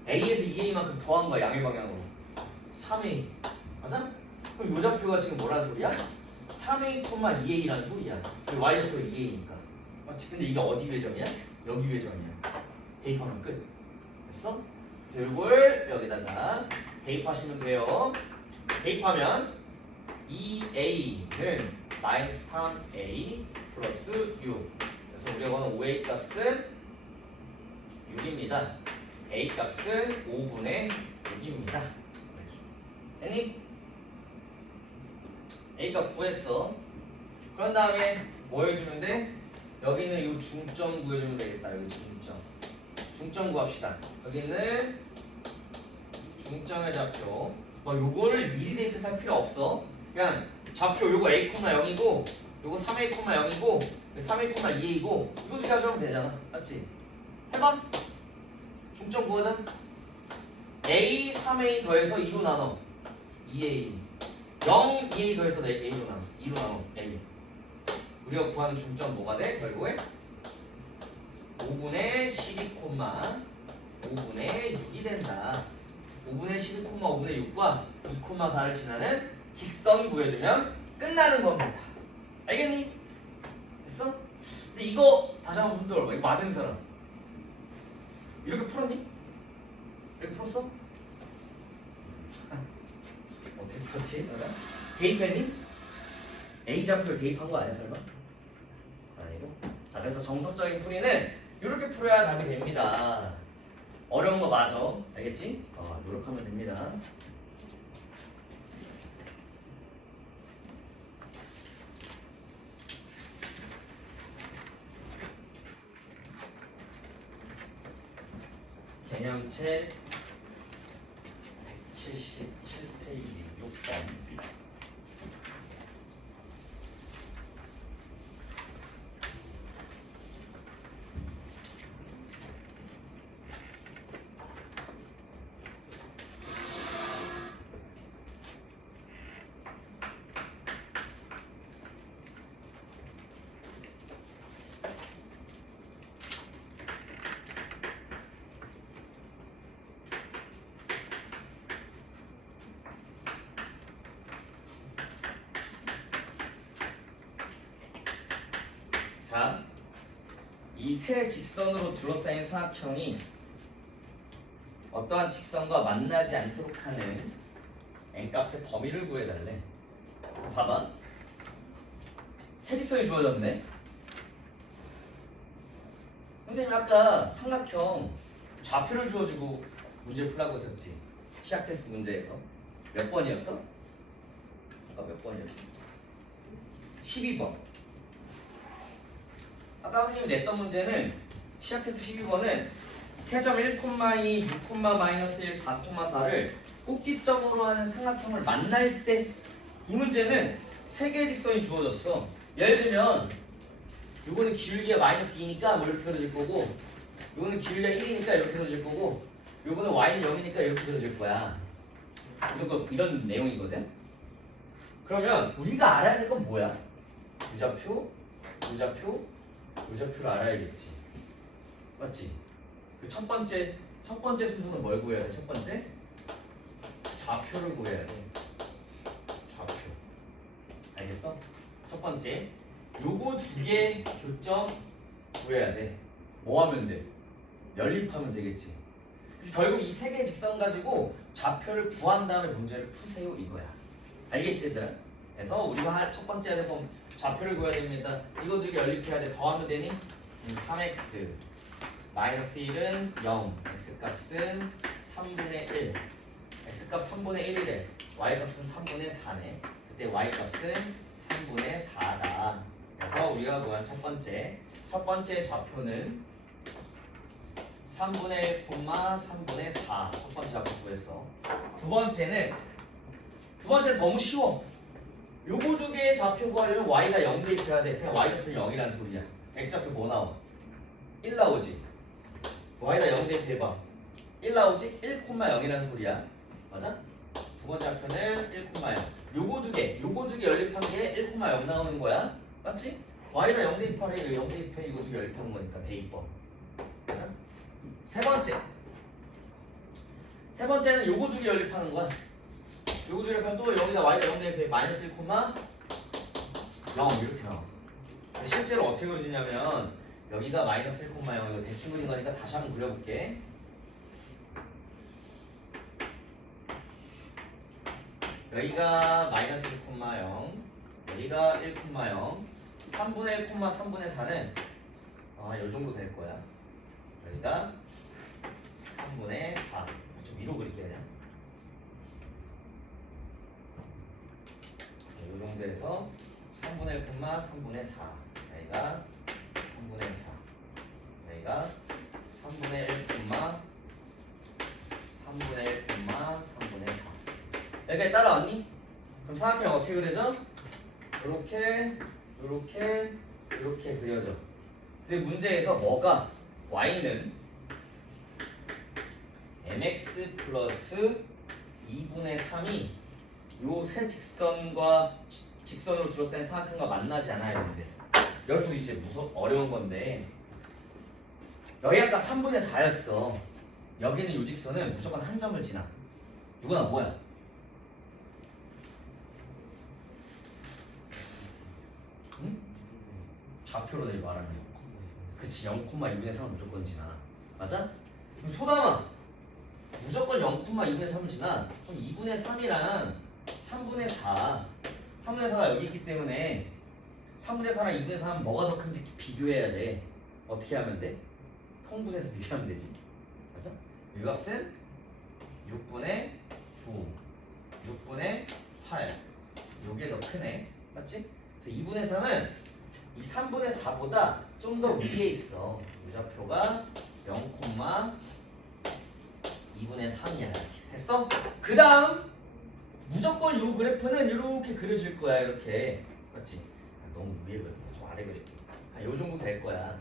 a에서 2a만큼 더한 거야. 양의 방향으로 3a. 맞아? 그럼 요 좌표가 지금 뭐란 소리야? 3a, 2a라는 소리야. y좌표가 2a니까. 맞지? 근데 이게 어디 외점이야? 여기 외점이야. 대입하면 끝. 됐어? 그래서 이걸 여기다가 대입하시면 돼요. 대입하면 2a는 마이너스 3a 플러스 6. 그래서 우리가 구하는 OA 값은 6입니다. A 값은 5분의 6입니다. 됐니? A 값 구했어. 그런 다음에 뭐 해주면 돼? 여기는 이 중점 구해주면 되겠다. 여기 중점. 중점 구합시다. 여기는 중점의 좌표. 뭐 요거를 미리 대입해서 할 필요 없어. 그냥 좌표 요거 A, 0이고 요거 3A, 0이고 3A, 2A이고 이거 두 개 가져오면 되잖아. 맞지? 해봐. 중점 구하자. A, 3A 더해서 2로 나눠 2A 0, 2A 더해서 A로 나눠 2로 나눠 A. 우리가 구하는 중점 뭐가 돼? 결국에 5분의 12, 5분의 6이 된다. 5분의 12, 5분의 6과 2,4를 지나는 직선 구해주면 끝나는 겁니다. 알겠니? 됐어? 근데 이거 다시 한번 흔들어봐. 이거 맞은 사람 이렇게 풀었니? 이렇게 풀었어? 어떻게 풀었지? 대입했니? A 좌표를 대입한 거 아니야 설마? 아니고. 자, 그래서 정석적인 풀이는 이렇게 풀어야 답이 됩니다. 어려운 거 맞아. 알겠지? 노력하면 됩니다. 개념책 177페이지 6번. 자, 이 세 직선으로 둘러싸인 삼각형이 어떠한 직선과 만나지 않도록 하는 n값의 범위를 구해달래. 봐봐. 세 직선이 주어졌네. 선생님이 아까 삼각형 좌표를 주어주고 문제 풀라고 했었지. 시작 테스트 문제에서. 몇 번이었어? 아까 몇 번이었지? 12번. 아까 선생님이 냈던 문제는 시작 테스트 12번은 세점 1,2, 6, -1, 4,4를 꼭지점으로 하는 삼각형을 만날 때 이 문제는 세 개의 직선이 주어졌어. 예를 들면 요거는 기울기가 -2니까 뭐 이렇게 그려질 거고, 요거는 기울기가 1이니까 이렇게 그려질 거고, 요거는 y는 0이니까 이렇게 그려질 거야. 이런 내용이거든. 그러면 우리가 알아야 될 건 뭐야? 유좌표, 유좌표, 유좌표를 알아야겠지. 맞지? 첫 번째 순서는 뭘 구해야 돼? 첫 번째 좌표를 구해야 돼. 좌표. 알겠어? 첫 번째 요거 두 개 교점 구해야 돼. 뭐 하면 돼? 연립하면 되겠지. 그래서 결국 이 세 개의 직선 가지고 좌표를 구한 다음에 문제를 푸세요 이거야. 알겠지 얘들아? 그래서 우리가 첫 번째 해야 될 건 좌표를 구해야 됩니다. 이거 두 개 연립해야 돼. 더하면 되니? 3x -1은 0, x값은 3분의 1, x값 3분의 1이래. y값은 3분의 4네. 그때 y값은 3분의 4다. 그래서 우리가 구한 첫 번째 좌표는 3분의 1, 3분의 4. 첫 번째 좌표 구했어. 두 번째는 너무 쉬워. 요거 두 개의 좌표 구하려면 y가 0 대입해야 돼. 그냥 y좌표 0이라는 소리야. x좌표 뭐 나와? 1 나오지. y가 0 대입해봐. 1 나오지? 1,0이라는 소리야. 맞아? 두 번째 좌표는 1,0. 요거 두 개 연립한 게 1,0 나오는 거야. 맞지? y가 0 대입하래. 이거 0 대입해. 이거 두 개 연립하는 거니까 대입법. 맞아? 세 번째는 요거 두 개 연립하는 거야. 요거 두 개 연립하면 또 여기다 y가 0 대입해. -1,0 이렇게 나와. 실제로 어떻게 그려지냐면 여기가 -1,0 이거 대충 그린 거니까 다시 한번 그려볼게. 여기가 -1,0, 여기가 1,0, 3분의 1, 3분의 4는 요 정도 될 거야. 여기가 3분의 4. 좀 위로 그릴게 그냥. 요 정도에서 3분의 1, 3분의 4. 여기가 3분의 4. 여기가 3분의 1, 3분의 1, 3분의 4. 여기까지 따라왔니? 그럼 삼각형 어떻게 그려져? 이렇게, 이렇게, 이렇게 그려져. 근데 문제에서 뭐가? y는 mx 플러스 2분의 3이 요 세 직선과 직선으로 둘러싼 삼각형과 만나지 않아야 되는데 여기서 이제 어려운 건데 여기 아까 3분의 4였어. 여기는 요 직선은 무조건 한 점을 지나. 누구나 뭐야? 응? 좌표로 내리 말하면 그치 0,2분의 3은 무조건 지나. 맞아? 그럼 소담아 무조건 0,2분의 3을 지나. 그럼 2분의 3이랑 3분의 4 3분의 4가 여기 있기 때문에 3분의 4랑 2분의 3은 뭐가 더 큰지 비교해야 돼. 어떻게 하면 돼? 통분해서 비교하면 되지. 맞아? 이 값은 6분의 9 6분의 8 요게 더 크네. 맞지? 그래서 2분의 3은 이 3분의 4보다 좀 더 위에 있어. 유좌표가 0,2분의 3이야. 이렇게. 됐어? 그 다음 무조건 요 그래프는 이렇게 그려질 거야. 이렇게. 맞지? 너무 위에 그렸다. 좀 아래 그릴게. 요 정도 될 거야.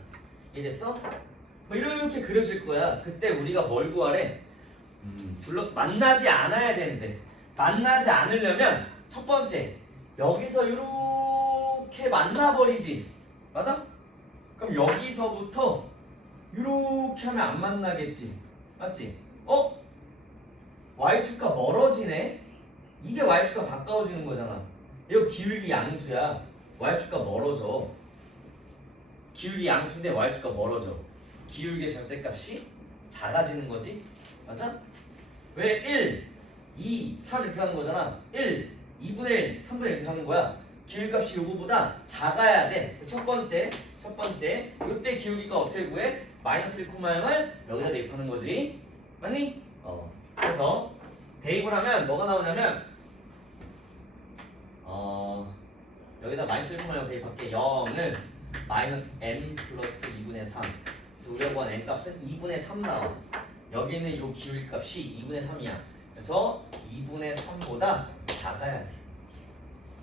이해됐어? 뭐 이렇게 그려질 거야. 그때 우리가 뭘 구하래? 만나지 않아야 되는데 만나지 않으려면 첫 번째 여기서 이렇게 만나버리지. 맞아? 그럼 여기서부터 이렇게 하면 안 만나겠지. 맞지? y축과 멀어지네? 이게 y축과 가까워지는 거잖아. 이거 기울기 양수야. y축과 멀어져. 기울기 양수인데 y축과 멀어져. 기울기의 절대값이 작아지는 거지. 맞아? 왜 1, 2, 3 이렇게 하는 거잖아. 1, 2분의 1, 3분의 1 이렇게 하는 거야. 기울기값이 요거보다 작아야 돼. 첫 번째. 요때 기울기가 어떻게 구해? 마이너스 1,0을 여기다 대입하는 거지. 맞니? 그래서 대입을 하면 뭐가 나오냐면 여기다 마이너스 1,0 대입할게. 0은 마이너스 m 플러스 2분의 3. 그래서 우리가 구한 m 값은 2분의 3 나와. 여기는 요 기울기 값이 2분의 3이야. 그래서 2분의 3보다 작아야 돼.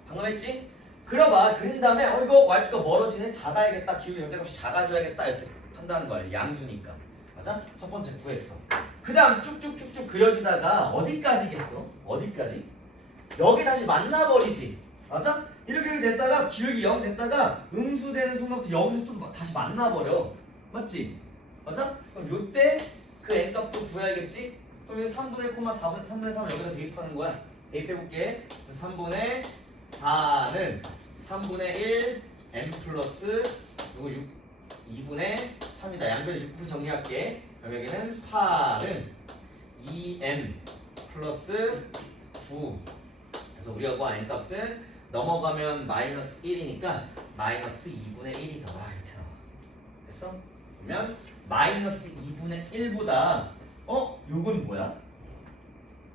방금 했지? 그려봐. 그린 다음에 이거 y축과 멀어지네. 작아야겠다. 기울기 절대값이 작아져야겠다. 이렇게 판단하는 거야. 양수니까. 맞아? 첫 번째 구했어. 그 다음 쭉쭉쭉쭉 그려지다가 어디까지겠어? 어디까지? 여기 다시 만나버리지. 맞아? 이렇게 됐다가 기울기 0 됐다가 음수되는 순간부터 여기서 좀 다시 만나버려. 맞지? 맞아? 그럼 요때 그 n값도 구해야겠지? 그럼 여기 3분의 1, 3분의 3을 여기다 대입하는 거야. 대입해볼게. 3분의 4는 3분의 1 m 플러스 이거 2분의 3이다. 양변을 6부터 정리할게. 그럼 여기는 8은 2m 플러스 9. 그래서 우리가 구한 n값은 넘어가면 마이너스 1이니까 마이너스 2분의 1이 더 이렇게 나와. 됐어? 그러면 마이너스 2분의 1보다 요건 뭐야?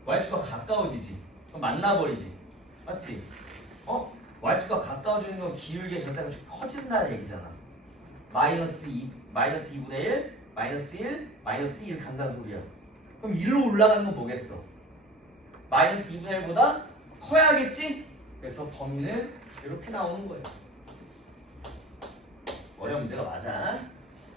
y축과 가까워지지. 그럼 만나버리지. 맞지? y축과 가까워지는 건 기울기의 절대값이 커진다는 얘기잖아. 마이너스 2분의 1, 마이너스 1, 마이너스 2 이렇게 간다는 소리야. 그럼 1로 올라가는 건 뭐겠어? 마이너스 2분의 1보다 커야겠지? 그래서 범위는 이렇게 나오는 거예요. 어려운 문제가 맞아.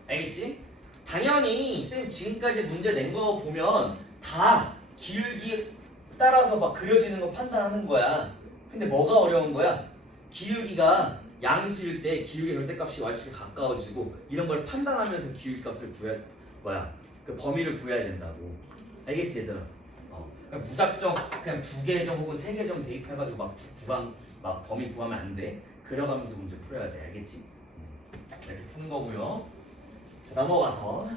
알겠지? 당연히 쌤 지금까지 문제 낸 거 보면 다 기울기 따라서 막 그려지는 거 판단하는 거야. 근데 뭐가 어려운 거야? 기울기가 양수일 때 기울기 절대값이 y축에 가까워지고 이런 걸 판단하면서 기울기 값을 그 범위를 구해야 된다고. 알겠지 얘들아? 그냥 무작정 그냥 2개 점 혹은 3개 점 대입해가지고 막 범위 구하면 안 돼. 그려가면서 문제 풀어야 돼. 알겠지? 이렇게 푸는 거고요. 자, 넘어가서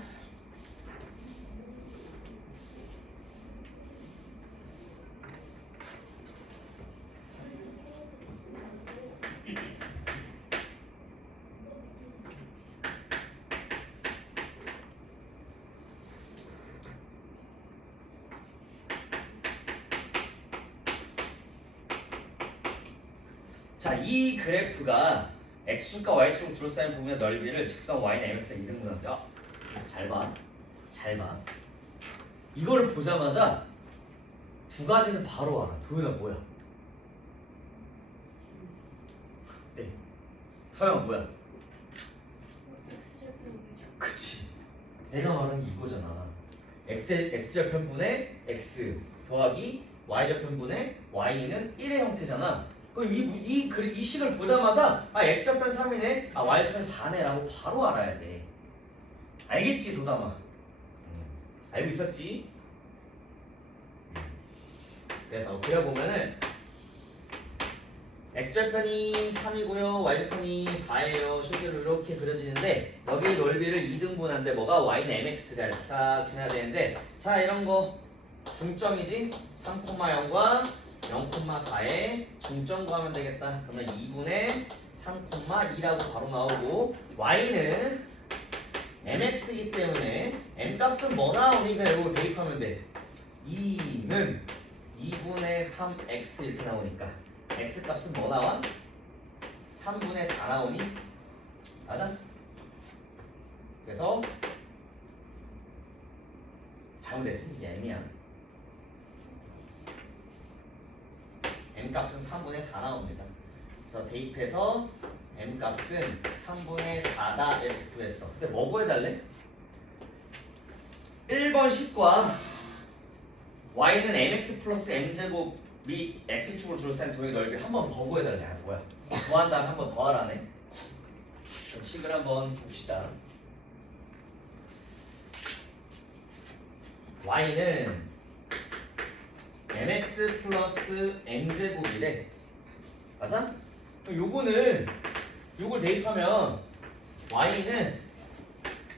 자, 이 그래프가 x축과 y축 둘러싸인 부분의 넓이를 직선 y는 mx가 2등분한다. 잘 봐. 잘 봐. 이거를 보자마자 두 가지는 바로 알아. 도현아 뭐야? 네. 서영아 뭐야? 그치. 내가 말하는 게 이거잖아. x절편분의 x 더하기 y절편분의 y는 1의 형태잖아. 그럼 이 식을 보자마자 아 x절편 3이네, 아 y절편 4네라고 바로 알아야 돼. 알겠지 도담아? 알고 있었지? 그래서 그려보면은 x절편이 3이고요 y절편이 4예요. 실제로 이렇게 그려지는데 여기 넓이를 2등분한데 뭐가 y는 mx가 이렇게 딱 지나야 되는데, 자 이런거 중점이지? 3,0과 0,4에 중점 구하면 되겠다. 그러면 2분의 3,2라고 바로 나오고, y는 mx이기 때문에 m값은 뭐 나오니? 그냥 이거 대입하면 돼. 2는 2분의 3x 이렇게 나오니까 x값은 뭐 나와? 3분의 4 나오니? 맞아? 그래서 잘못되지? 이게 m이야. m값은 3분의 4 나옵니다. 그래서 대입해서 m값은 3분의 4다 이렇게 구했어. 근데 뭐 구해달래? 1번 식과 y는 mx 플러스 m제곱 및 x축으로 둘러싼 도형의 넓이를 한 번 더 구해달래. 아 뭐야? 구한 다음에 한 번 더 하라네. 식을 한번 봅시다. y는 mx 플러스 m제곱이래. 맞아? 그럼 요거는 요걸 대입하면 y는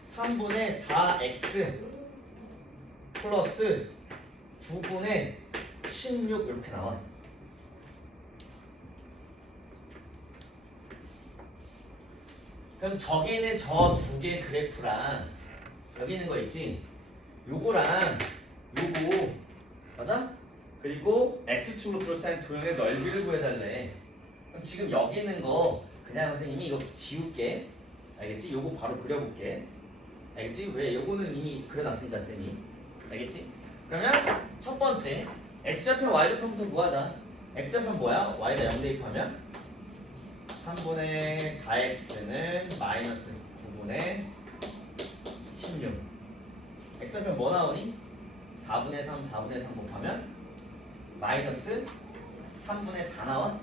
3분의 4x 플러스 9분의 16 이렇게 나와. 그럼 저기는 저 두 개의 그래프랑 여기 있는 거 있지? 요거랑 요거 맞아? 그리고 x축으로 둘러싸인 도형의 넓이를 구해달래. 그럼 지금 여기 있는 거 그냥 선생님이 이거 지울게. 알겠지? 요거 바로 그려볼게. 알겠지? 왜? 요거는 이미 그려놨으니까 쌤이. 알겠지? 그러면 첫 번째 x좌편 y좌편부터 구하자. x좌편 뭐야? y가 0 대입하면 3분의 4x는 마이너스 9분의 16. x좌편 뭐 나오니? 4분의 3, 4분의 3 곱하면 마이너스 3분의 4 나와?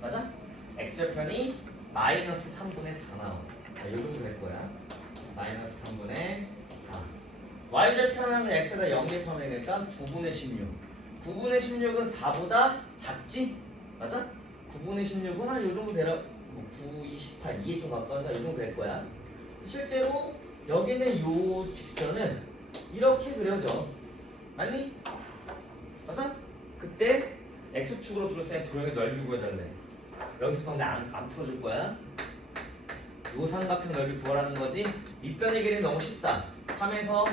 맞아? x좌편이 마이너스 3분의 4 나와. 이 정도 될 거야. 마이너스 3분의 4. y절편하면 x에다 0 대입하면 되니까 9분의 16. 9분의 16은 4보다 작지? 맞아? 9분의 16은 한 요 정도 되라. 9, 28, 2에 좀 가까우니까 요 정도 될 거야. 실제로 여기는 요 직선은 이렇게 그려져. 맞니? 맞아? 그때 x축으로 둘러싸인 도형의 넓이 구해달래. 여기서 근데 안 풀어줄 거야. 요 삼각형 넓이 구하라는 거지. 밑변의 길이는 너무 쉽다. 3에서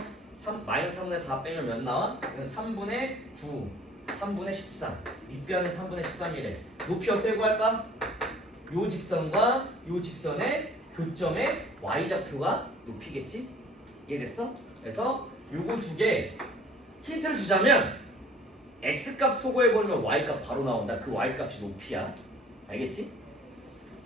마이너스 3분의 4 빼면 몇 나와? 이건 3분의 9, 3분의 13. 밑변은 3분의 13이래. 높이 어떻게 구할까? 요 직선과 요 직선의 교점의 y좌표가 높이겠지? 이해됐어? 그래서 요거 두 개 힌트를 주자면 x값 소거해버리면 y값 바로 나온다. 그 y값이 높이야. 알겠지?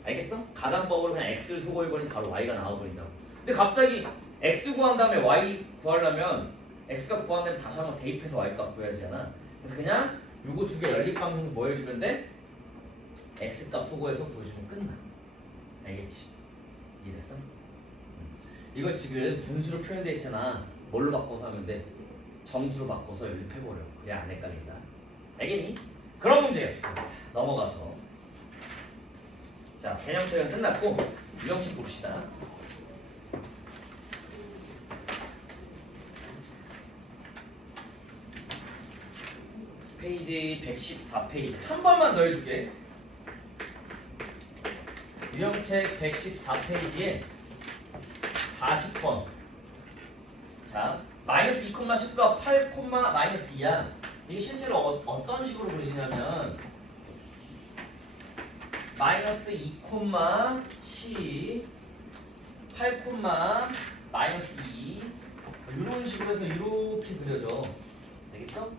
알겠어? 가당법으로 그냥 x를 소거해버리면 바로 y가 나와버린다고. 근데 갑자기 x 구한 다음에 y 구하려면 x값 구한 다음에 다시 한번 대입해서 y값 구해야지 않아. 그래서 그냥 요거 두 개 연립방정 뭐 해주면 돼? x값 소거해서 구해주면 끝나. 알겠지? 이해됐어? 이거 지금 분수로 표현되어 있잖아. 뭘로 바꿔서 하면 돼? 점수로 바꿔서 연립해버려. 그래야 안 헷갈린다. 알겠니? 그런 문제였습니다. 넘어가서 자, 개념 처리는 끝났고 유형책 봅시다. 페이지 114페이지 한 번만 더 해줄게. 유형책 114페이지에 40번. 자, 마이너스 2,10과 8, 마이너스 2야. 이게 실제로 어떤 식으로 그리시냐면 마이너스 2, C 8, 마이너스 2 이런 식으로 해서 이렇게 그려져. 알겠어?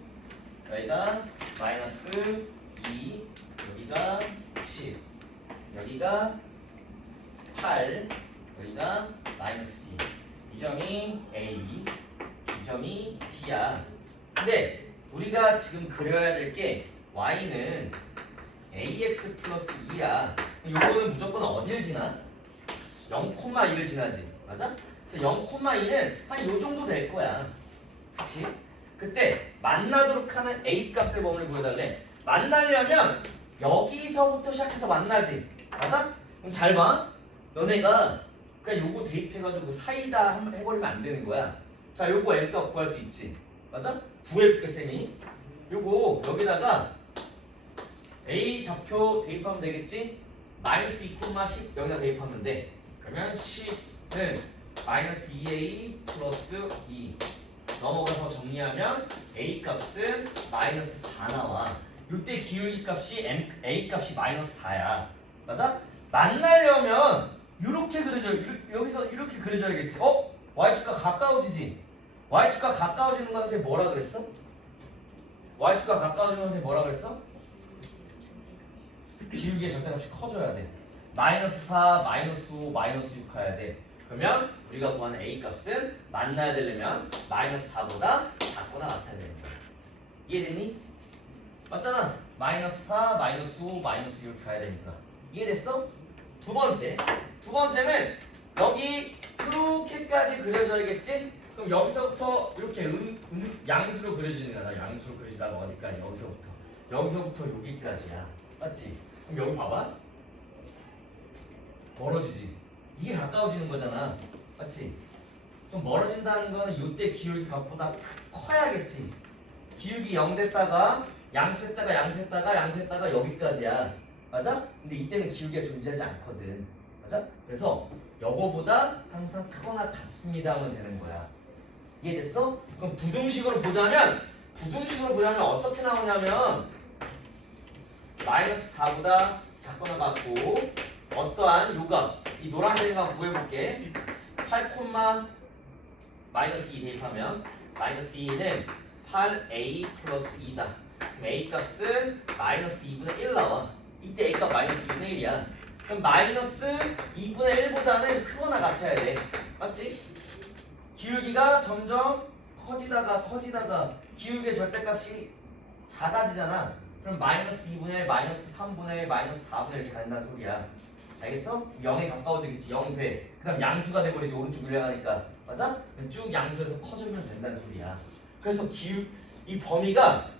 여기가 마이너스 2, 여기가 10, 여기가 8, 여기가 마이너스 2. 이 점이 A, 이 점이 B야. 근데 우리가 지금 그려야 될 게 Y는 AX 플러스 2야. 요거는 무조건 어딜 지나? 0,2를 지나지. 맞아? 그래서 0,2는 한 요 정도 될 거야. 그치? 그때 만나도록 하는 A 값의 범위를 구해달래. 만나려면 여기서부터 시작해서 만나지. 맞아? 그럼 잘 봐. 너네가 그냥 요거 대입해가지고 그 사이다 한번 해버리면 안 되는 거야. 자, 요거 M 값 구할 수 있지. 맞아? 구해볼게, 쌤이. 요거 여기다가 A 좌표 대입하면 되겠지? 마이너스 2,10 여기다 대입하면 돼. 그러면 10은 마이너스 2A 플러스 2 넘어가서 정리하면 A 값은 마이너스 4 나와. 이때 기울기 값이 A 값이 마이너스 4야. 맞아? 만나려면 이렇게 그려져. 여기서 이렇게 그려줘야겠지. Y축과 가까워지지. Y축과 가까워지는 것에 뭐라 그랬어? Y축과 가까워지는 것에 뭐라 그랬어? 기울기의 절대값이 커져야 돼. 마이너스 4, 마이너스 5, 마이너스 6 가야 돼. 그러면 우리가 구하는 A 값은 만나야 되려면 마이너스 4보다 작거나 같아야 되는 거야. 이해됐니? 맞잖아. 마이너스 4, 마이너스 5, 마이너스 6 가야 되니까. 이해됐어? 두 번째는 여기 이렇게까지 그려져야겠지? 그럼 여기서부터 이렇게 양수로 그려지는 거야. 양수로 그려지다가 어디까지? 여기서부터 여기까지야. 맞지? 그럼 여기 봐봐. 멀어지지. 이게 가까워지는 거잖아. 맞지? 좀 멀어진다는 거는 이때 기울기 값보다 커야겠지. 기울기 0 됐다가 양수했다가 여기까지야. 맞아? 근데 이때는 기울기가 존재하지 않거든. 맞아? 그래서 요거보다 항상 크거나 같습니다 하면 되는 거야. 이해됐어? 그럼 부등식으로 보자면 어떻게 나오냐면 마이너스 4보다 작거나 같고 어떠한 요값 이 노란색 값 구해볼게. 8, 마이너스 2 대입하면 마이너스 2는 8A 플러스 2다. 그럼 A 값은 마이너스 2분의 1 나와. 이때 A 값 마이너스 2분의 1이야. 그럼 마이너스 2분의 1보다는 크거나 같아야 돼. 맞지? 기울기가 점점 커지다가 기울기의 절대값이 작아지잖아. 그럼 마이너스 2분의 1, 마이너스 3분의 1, 마이너스 4분의 1 이렇게 간다는 소리야. 알겠어? 0에 가까워지겠지. 0 돼. 그 다음 양수가 돼버리지. 오른쪽 밀려가니까. 맞아? 쭉 양수에서 커지면 된다는 소리야. 그래서 이 범위가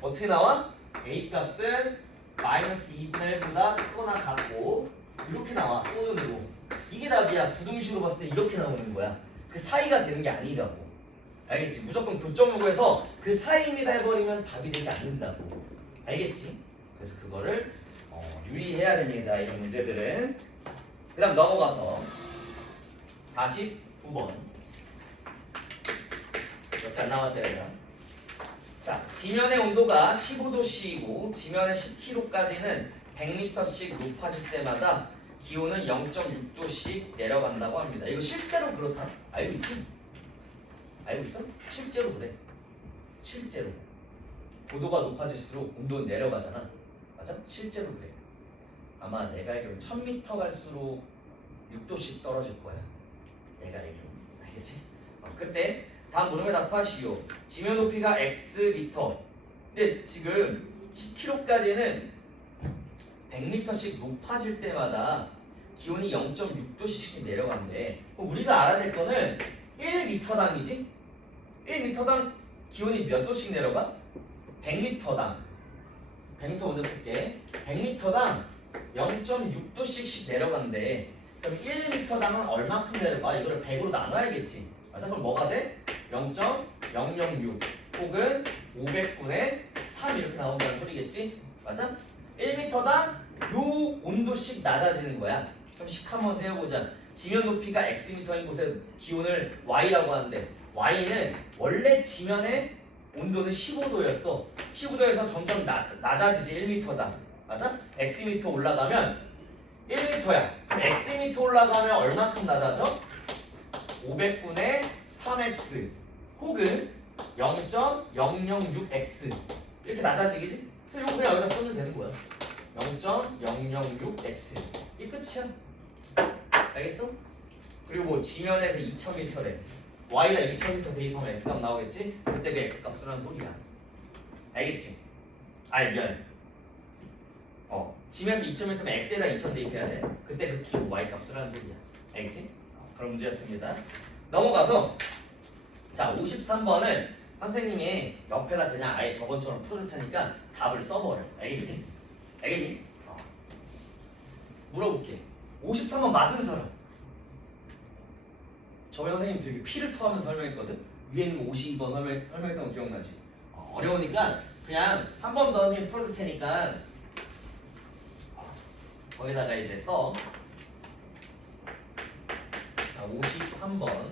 어떻게 나와? A 값은 마이너스 2분의 1보다 크거나 같고 이렇게 나와. 또는으로. 이게 답이야. 부등식으로 봤을 때 이렇게 나오는 거야. 그 사이가 되는 게 아니라고. 알겠지? 무조건 교점으로해서 그 사이입니다 해버리면 답이 되지 않는다고. 알겠지? 그래서 그거를 유의해야 됩니다. 이런 문제들은. 그 다음 넘어가서 49번 이렇게 안 나왔대요. 자, 지면의 온도가 15도씨이고 지면의 10km까지는 100m씩 높아질 때마다 기온은 0.6도씩 내려간다고 합니다. 이거 실제로 그렇다. 알고 있지? 알고 있어? 실제로 그래. 실제로. 고도가 높아질수록 온도는 내려가잖아. 맞아? 실제로 그래. 아마 내가 알기로 1000m 갈수록 6도씩 떨어질 거야. 내가 알기로. 알겠지? 그때 다음 물음에 답하시오. 지면 높이가 Xm. 근데 지금 10km까지는 100m씩 높아질 때마다 기온이 0.6도씩 내려간대. 그럼 우리가 알아야 될 거는 1m당이지? 1m당 기온이 몇 도씩 내려가? 100m당 100m 먼저 쓸게. 100m당 0.6도씩 내려간대. 그럼 1m당은 얼마큼 내려가? 이거를 100으로 나눠야겠지. 맞아? 그럼 뭐가 돼? 0.006 혹은 500분의 3 이렇게 나온다는 소리겠지? 맞아? 1m당 요 온도씩 낮아지는 거야. 그럼 식 한번 세워보자. 지면 높이가 Xm인 곳에 기온을 Y라고 하는데 Y는 원래 지면의 온도는 15도였어. 15도에서 점점 낮아지지 1m당. 맞아? Xm 올라가면 1m야. xm 올라가면 얼마큼 낮아져? 500분의 3x 혹은 0.006x 이렇게 낮아지겠지? 그래서 이거 그냥 여기다 쓰면 되는 거야. 0.006x 이 끝이야. 알겠어? 그리고 뭐 지면에서 2000m래. y가 2000m 대입하면 x값 나오겠지? 그때 그 x값 쓰라는 소리야. 알겠지? 아니 미안해. 지면에서 2000m면 x에다 2000 대입해야 돼. 그때 그 기호 y값 쓰라는 소리야. 알겠지? 그런 문제였습니다. 넘어가서 자 53번을 선생님이 옆에다 그냥 아예 저번처럼 풀어줄 테니까 답을 써버려. 알겠지? 알겠니? 물어볼게. 53번 맞은 사람. 저번에 선생님 되게 피를 토하면서 설명했거든? 위에 있는 거 52번 설명했던 거 기억나지? 어려우니까 그냥 한 번 더 선생님 풀어줄 테니까 거기다가 이제 써. 자 53번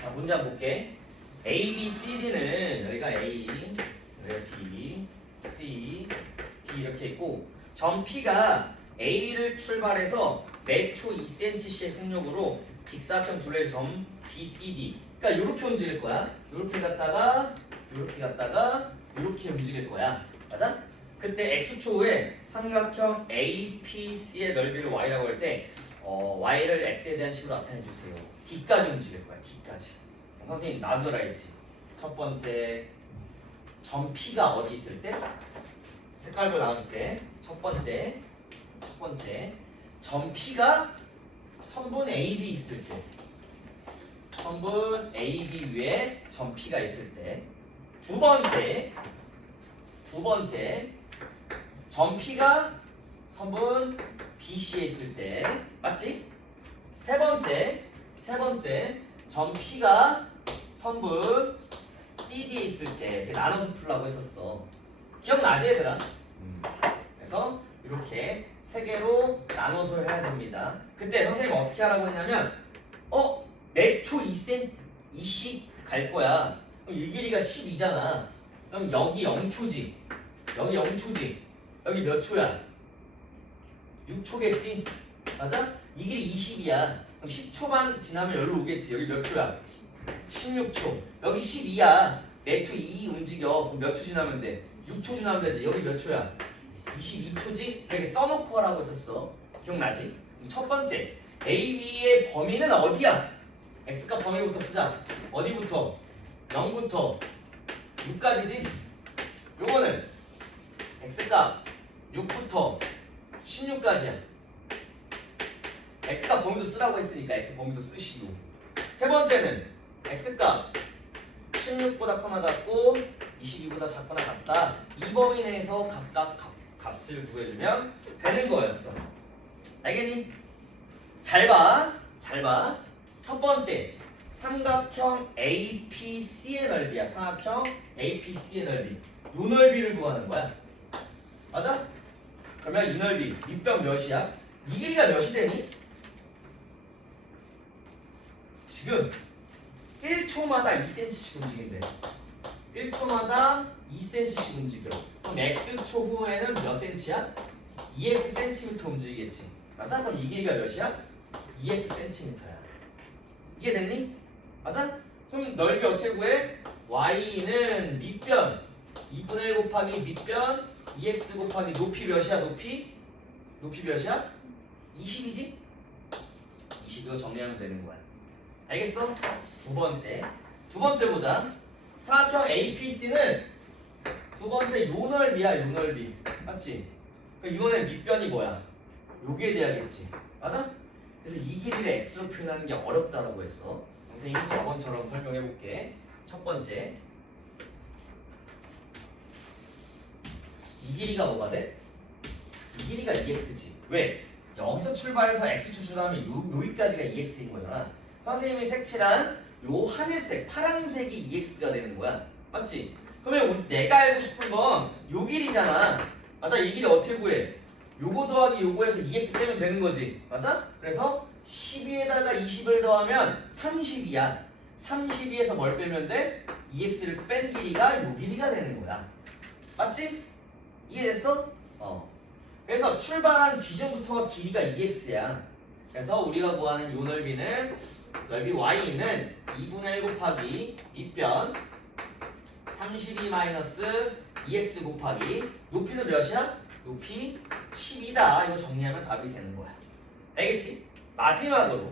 자 문제 한번 볼게. A, B, C, D는 여기가 A, 여기가 B, C, D 이렇게 있고 점 P가 A를 출발해서 매초 2cm의 속력으로 직사각형 둘레를 점 B, C, D 그러니까 이렇게 움직일 거야. 이렇게 갔다가 이렇게 갔다가 이렇게 움직일 거야. 맞아? 그때 x초에 삼각형 APC의 넓이를 y라고 할 때 y를 x에 대한 식으로 나타내 주세요. D까지 움직일 거야. D까지. 선생님 나누라 했지. 첫 번째 점 P가 어디 있을 때 색깔로 나눠줄게. 첫 번째 점 P가 선분 AB 있을 때 선분 AB 위에 점 P가 있을 때 두 번째 점 P가 선분 BC에 있을 때 맞지? 세 번째 점 P가 선분 CD에 있을 때 이렇게 나눠서 풀라고 했었어. 기억나지 얘들아? 그래서 이렇게 세 개로 나눠서 해야 됩니다. 그때 선생님 어떻게 하라고 했냐면 매초 2씩 갈 거야. 그럼 이 길이가 12잖아. 그럼 여기 0초지. 여기 0초지. 여기 몇 초야? 6초겠지? 맞아? 이 길이 20이야. 그럼 10초만 지나면 여기로 오겠지. 여기 몇 초야? 16초. 여기 12야. 매초 2 움직여. 그럼 몇 초 지나면 돼? 6초 지나면 되지. 여기 몇 초야? 22초지? 이렇게 써놓고 하라고 했었어. 기억나지? 첫 번째 AB의 범위는 어디야? X값 범위부터 쓰자. 어디부터? 0부터 6까지지? 요거는 X값 6부터 16까지야. X값 범위도 쓰라고 했으니까 X 범위도 쓰시고. 세 번째는 X값 16보다 크거나 같고 22보다 작거나 같다. 이 범위 내에서 각각 값을 구해주면 되는 거였어. 알겠니? 잘 봐. 첫 번째 삼각형 APC의 넓이야. 삼각형 APC의 넓이. 요 넓이를 구하는 거야. 맞아? 그러면 이 넓이 밑변 몇이야? 이 길이가 몇이 되니? 지금 1초마다 2cm씩 움직인대. 1초마다 2cm씩 움직여. 그럼 x초 후에는 몇 cm야? 2x cm 움직이겠지. 맞아? 그럼 이 길이가 몇이야? 2x cm야. 이게 됐니? 맞아? 그럼 넓이 어떻게 구해? y는 밑변 2분의 1 곱하기 밑변 2x 곱하기 높이 몇이야? 높이 몇이야? 20이지? 20이고 정리하면 되는 거야. 알겠어? 두 번째 보자. 사각형 APC는 두 번째 요 넓이야. 요 넓이 맞지? 그럼 이번엔 밑변이 뭐야? 요게 돼야겠지. 맞아? 그래서 이 길이를 x로 표현하는 게 어렵다라고 했어. 선생님이 저번처럼 설명해 볼게. 첫 번째 이 길이가 뭐가 돼? 이 길이가 2x지. 왜? 여기서 출발해서 x초 출발하면 여기까지가 2x인 거잖아. 선생님이 색칠한 요 하늘색, 파란색이 2x가 되는 거야. 맞지? 그러면 내가 알고 싶은 건 요 길이잖아. 맞아? 이 길이 어떻게 구해? 요거 더하기 요거에서 2x 빼면 되는 거지. 맞아? 그래서 12에다가 20을 더하면 32야. 32에서 뭘 빼면 돼? 2x를 뺀 길이가 요 길이가 되는 거야. 맞지? 이해됐어? 그래서 출발한 기준부터가 길이가 2x야. 그래서 우리가 구하는 요 넓이는 넓이 y는 2분의 1 곱하기 밑변 32 마이너스 2x 곱하기 높이는 몇이야? 높이 12다. 이거 정리하면 답이 되는 거야. 알겠지? 마지막으로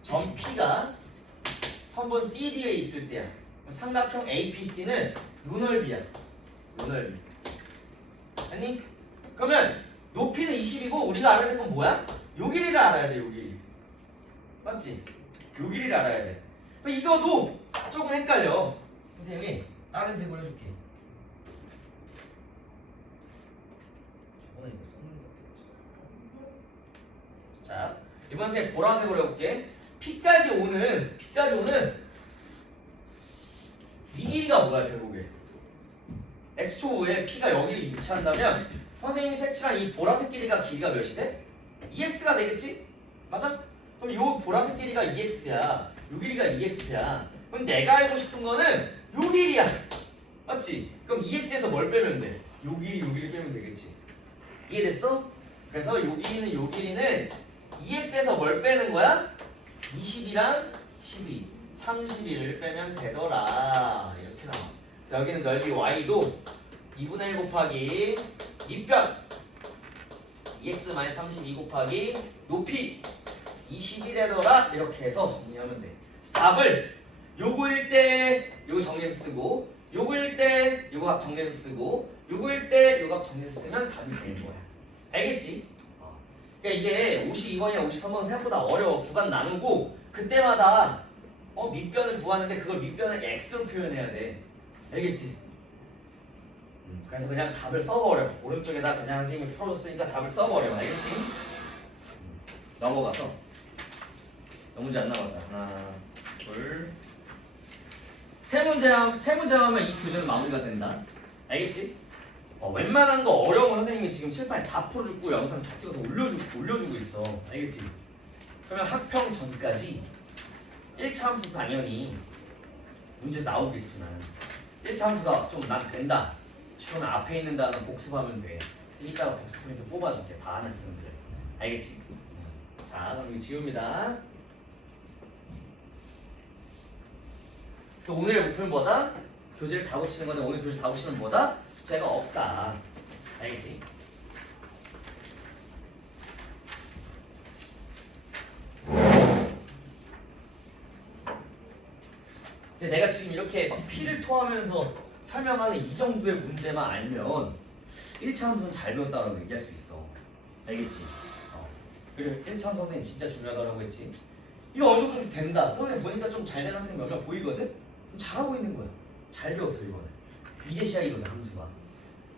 점 P가 선분 CD에 있을 때야. 삼각형 APC는 요 넓이야. 요 넓이. 아니? 그러면 높이는 20이고 우리가 알아야 될 건 뭐야? 요 길이를 알아야 돼. 요 길이. 맞지? 요 길이를 알아야 돼. 이거도 조금 헷갈려. 선생님이 다른 색으로 해줄게. 저번에 이거 썼는 것 같아. 자, 이번 선생님 보라색으로 해볼게. P까지 오는 이 길이가 뭐야 결국에? X초후에 P가 여기 위치한다면 선생님이 색칠한 이 보라색 길이가 몇이 돼? 2x가 되겠지? 맞아? 그럼 요 보라색 길이가 2x야. 요 길이가 2x야. 그럼 내가 알고 싶은 거는 요 길이야. 맞지? 그럼 2x에서 뭘 빼면 돼? 요 길이 빼면 되겠지. 이해됐어? 그래서 요 길이는 2x에서 뭘 빼는 거야? 20이랑 12, 32를 빼면 되더라. 이렇게 나와. 그래서 여기는 넓이 y도 2분의 1 곱하기 밑변 2x-32 곱하기 높이 20이 되더라. 이렇게 해서 정리하면 돼. 답을 요거일 때 요거 정리해서 쓰고 요거일 때 요거 값 정리해서 쓰고 요거일 때 요거 값 정리해서 쓰면 답이 되는 거야. 알겠지? 그러니까 이게 52번이랑 53번은 생각보다 어려워. 구간 나누고 그때마다 밑변을 구하는데 그걸 밑변을 x로 표현해야 돼. 알겠지? 그래서 그냥 답을 써버려. 오른쪽에다 그냥 선생님이 풀어줬으니까 답을 써버려. 알겠지? 넘어가서 문제 안 나왔다. 하나, 둘, 세 문제 하면 이 교재는 마무리가 된다. 알겠지? 웬만한 거 어려운 거 선생님이 지금 칠판에 다 풀어주고 영상 다 찍어서 올려주고 있어. 알겠지? 그러면 학평 전까지 1차 함수 당연히 문제 나오겠지만 1차 함수가 좀 난 된다 싶으면 앞에 있는 단어 복습하면 돼. 그래서 이따가 복습 포인트 뽑아줄게. 다 아는 학생들. 알겠지? 자, 그럼 이거 지웁니다. 그래서 오늘의 목표는 뭐다? 교재를 다 고치는 건데 오늘 교재 다 고치는 뭐다? 숙제가 없다. 알겠지? 근데 내가 지금 이렇게 막 P를 토하면서 설명하는 이 정도의 문제만 알면 1차 함수는 잘 배웠다고 얘기할 수 있어. 알겠지? 그리고 1차 함수 선생님 진짜 중요하다고 했지? 이거 어느 정도 된다. 선생님 보니까 좀 잘 된 학생 몇 명 보이거든? 좀 잘하고 있는 거야. 잘 배웠어 이거는. 이제 시작이거든 함수가.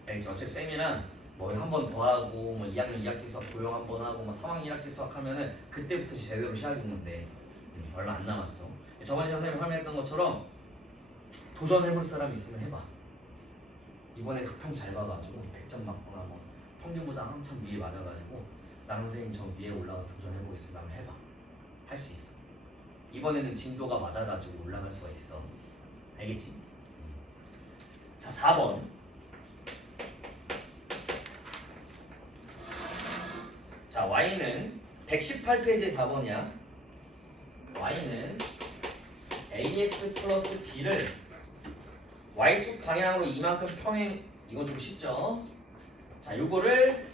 알겠지? 어차피 쌤이랑 뭐 한 번 더 하고 뭐 2학년 2학기 수학 고용 한 번 하고 뭐 3학년 1학기 수학 하면은 그때부터 제대로 시작인 건데 얼마 안 남았어. 저번에 선생님이 설명했던 것처럼 도전해볼 사람 있으면 해봐. 이번에 학평 잘 봐가지고 100점 맞거나 뭐 평균보다 한참 위에 맞아가지고 나 선생님 저 위에 올라가서 도전해보겠습니다 하면 해봐. 할 수 있어. 이번에는 진도가 맞아가지고 올라갈 수가 있어. 알겠지? 자, 4번. 자, y는 118페이지의 4번이야. y는 ax 플러스 b를 y축 방향으로 이만큼 평행, 이건 좀 쉽죠? 자, 요거를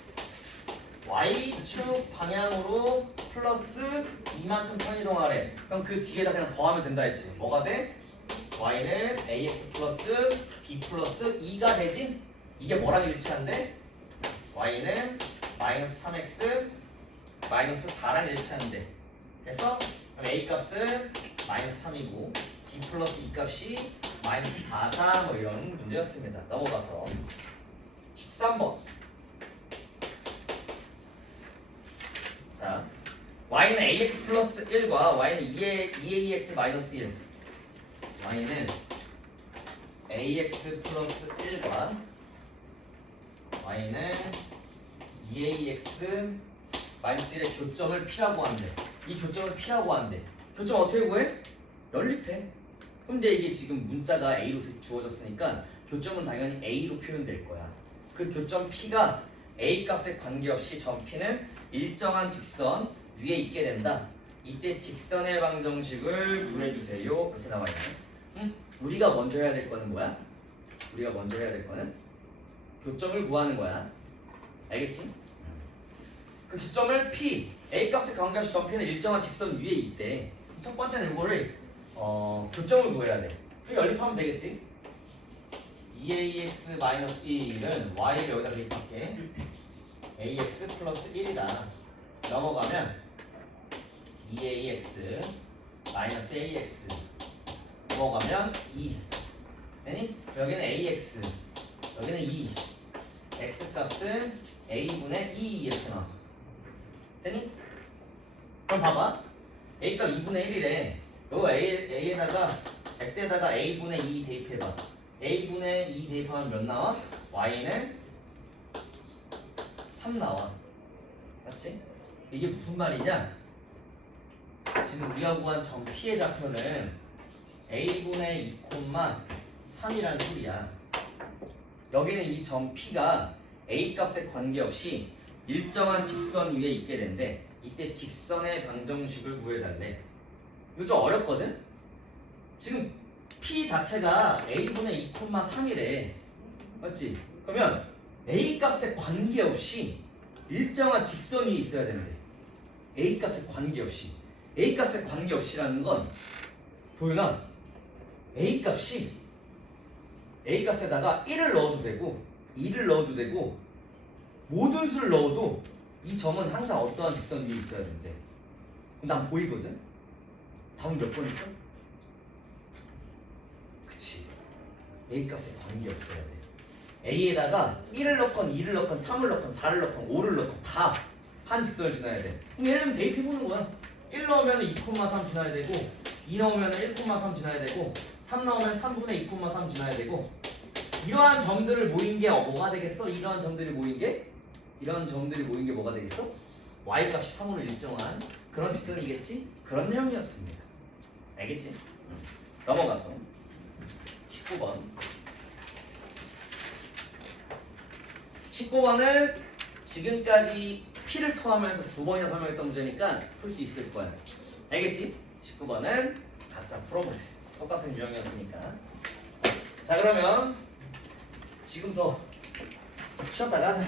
y축 방향으로 플러스 이만큼 편이동하래. 그럼 그 뒤에다 그냥 더하면 된다 했지. 뭐가 돼? y는 ax 플러스 b 플러스 2가 되지? 이게 뭐랑 일치한데? y는 마이너스 3x 마이너스 4랑 일치하는데. 그래서 그럼 a 값은 마이너스 3이고 b 플러스 2 값이 마이너스 4다 뭐 이런 문제였습니다. 넘어가서 13번. 자, y는 ax 플러스 1과 y는 2ax 마이너스 1. y는 ax 플러스 1과 y는 2ax 마이너스 1의 교점을 P라고 한대. 이 교점을 P라고 한대. 교점 어떻게 구해? 연립해. 근데 이게 지금 문자가 A로 주어졌으니까 교점은 당연히 A로 표현될 거야. 그 교점 P가 A 값에 관계없이 점 P는 일정한 직선 위에 있게 된다. 이때 직선의 방정식을 구해주세요. 이렇게 나와 있네. 우리가 먼저 해야 될 거는 뭐야? 우리가 먼저 해야 될 거는 교점을 구하는 거야. 알겠지? 그 교점을 P, A 값에 관계없이 점 P는 일정한 직선 위에 있대. 첫 번째는 이거를 교점을 구해야 돼. 그럼 연립하면 되겠지? 2ax-1은 y를 여기다 대입할게. ax 플러스 1이다. 넘어가면 2ax 마이너스 ax 넘어가면 2 되니? 여기는 ax 여기는 2 x 값은 a분의 2 이렇게 나와 되니? 그럼 봐봐 a 값 2분의 1이래. 요 a에다가 x에다가 a분의 2 대입해봐. a분의 2 대입하면 몇 나와? y는 3 나와. 맞지? 이게 무슨 말이냐? 지금 우리가 구한 점 P의 좌표는 a분의 2,3이라는 소리야. 여기는 이 점 P가 a 값에 관계없이 일정한 직선 위에 있게 된대. 이때 직선의 방정식을 구해달래. 이거 좀 어렵거든? 지금 P 자체가 a분의 2,3이래. 맞지? 그러면 a 값에 관계없이 일정한 직선이 있어야 된대. a 값에 관계없이. a 값에 관계없이라는 건 도윤아 a 값에다가 1을 넣어도 되고 2를 넣어도 되고 모든 수를 넣어도 이 점은 항상 어떠한 직선 위에 있어야 된대. 난 보이거든? 답은 몇 번일까? 그치. a 값에 관계없어야 돼. a에다가 1을 넣건 2를 넣건 3을 넣건 4를 넣건 5를 넣건 다 한 직선을 지나야 돼. 그럼 예를 들면 대입해보는 거야. 1 넣으면 2,3 지나야 되고 2 넣으면 1,3 지나야 되고 3 넣으면 3분의 2,3 지나야 되고 이러한 점들을 모인 게 뭐가 되겠어? 이러한 점들이 모인 게 뭐가 되겠어? y값이 3으로 일정한 그런 직선이겠지? 그런 내용이었습니다. 알겠지? 넘어가서 19번 19번을 지금까지 P를 토하면서 2번이나 설명했던 문제니까 풀 수 있을 거야. 알겠지? 19번은 각자 풀어보세요. 똑같은 유형이었으니까. 자 그러면 지금부터 쉬었다가 하자.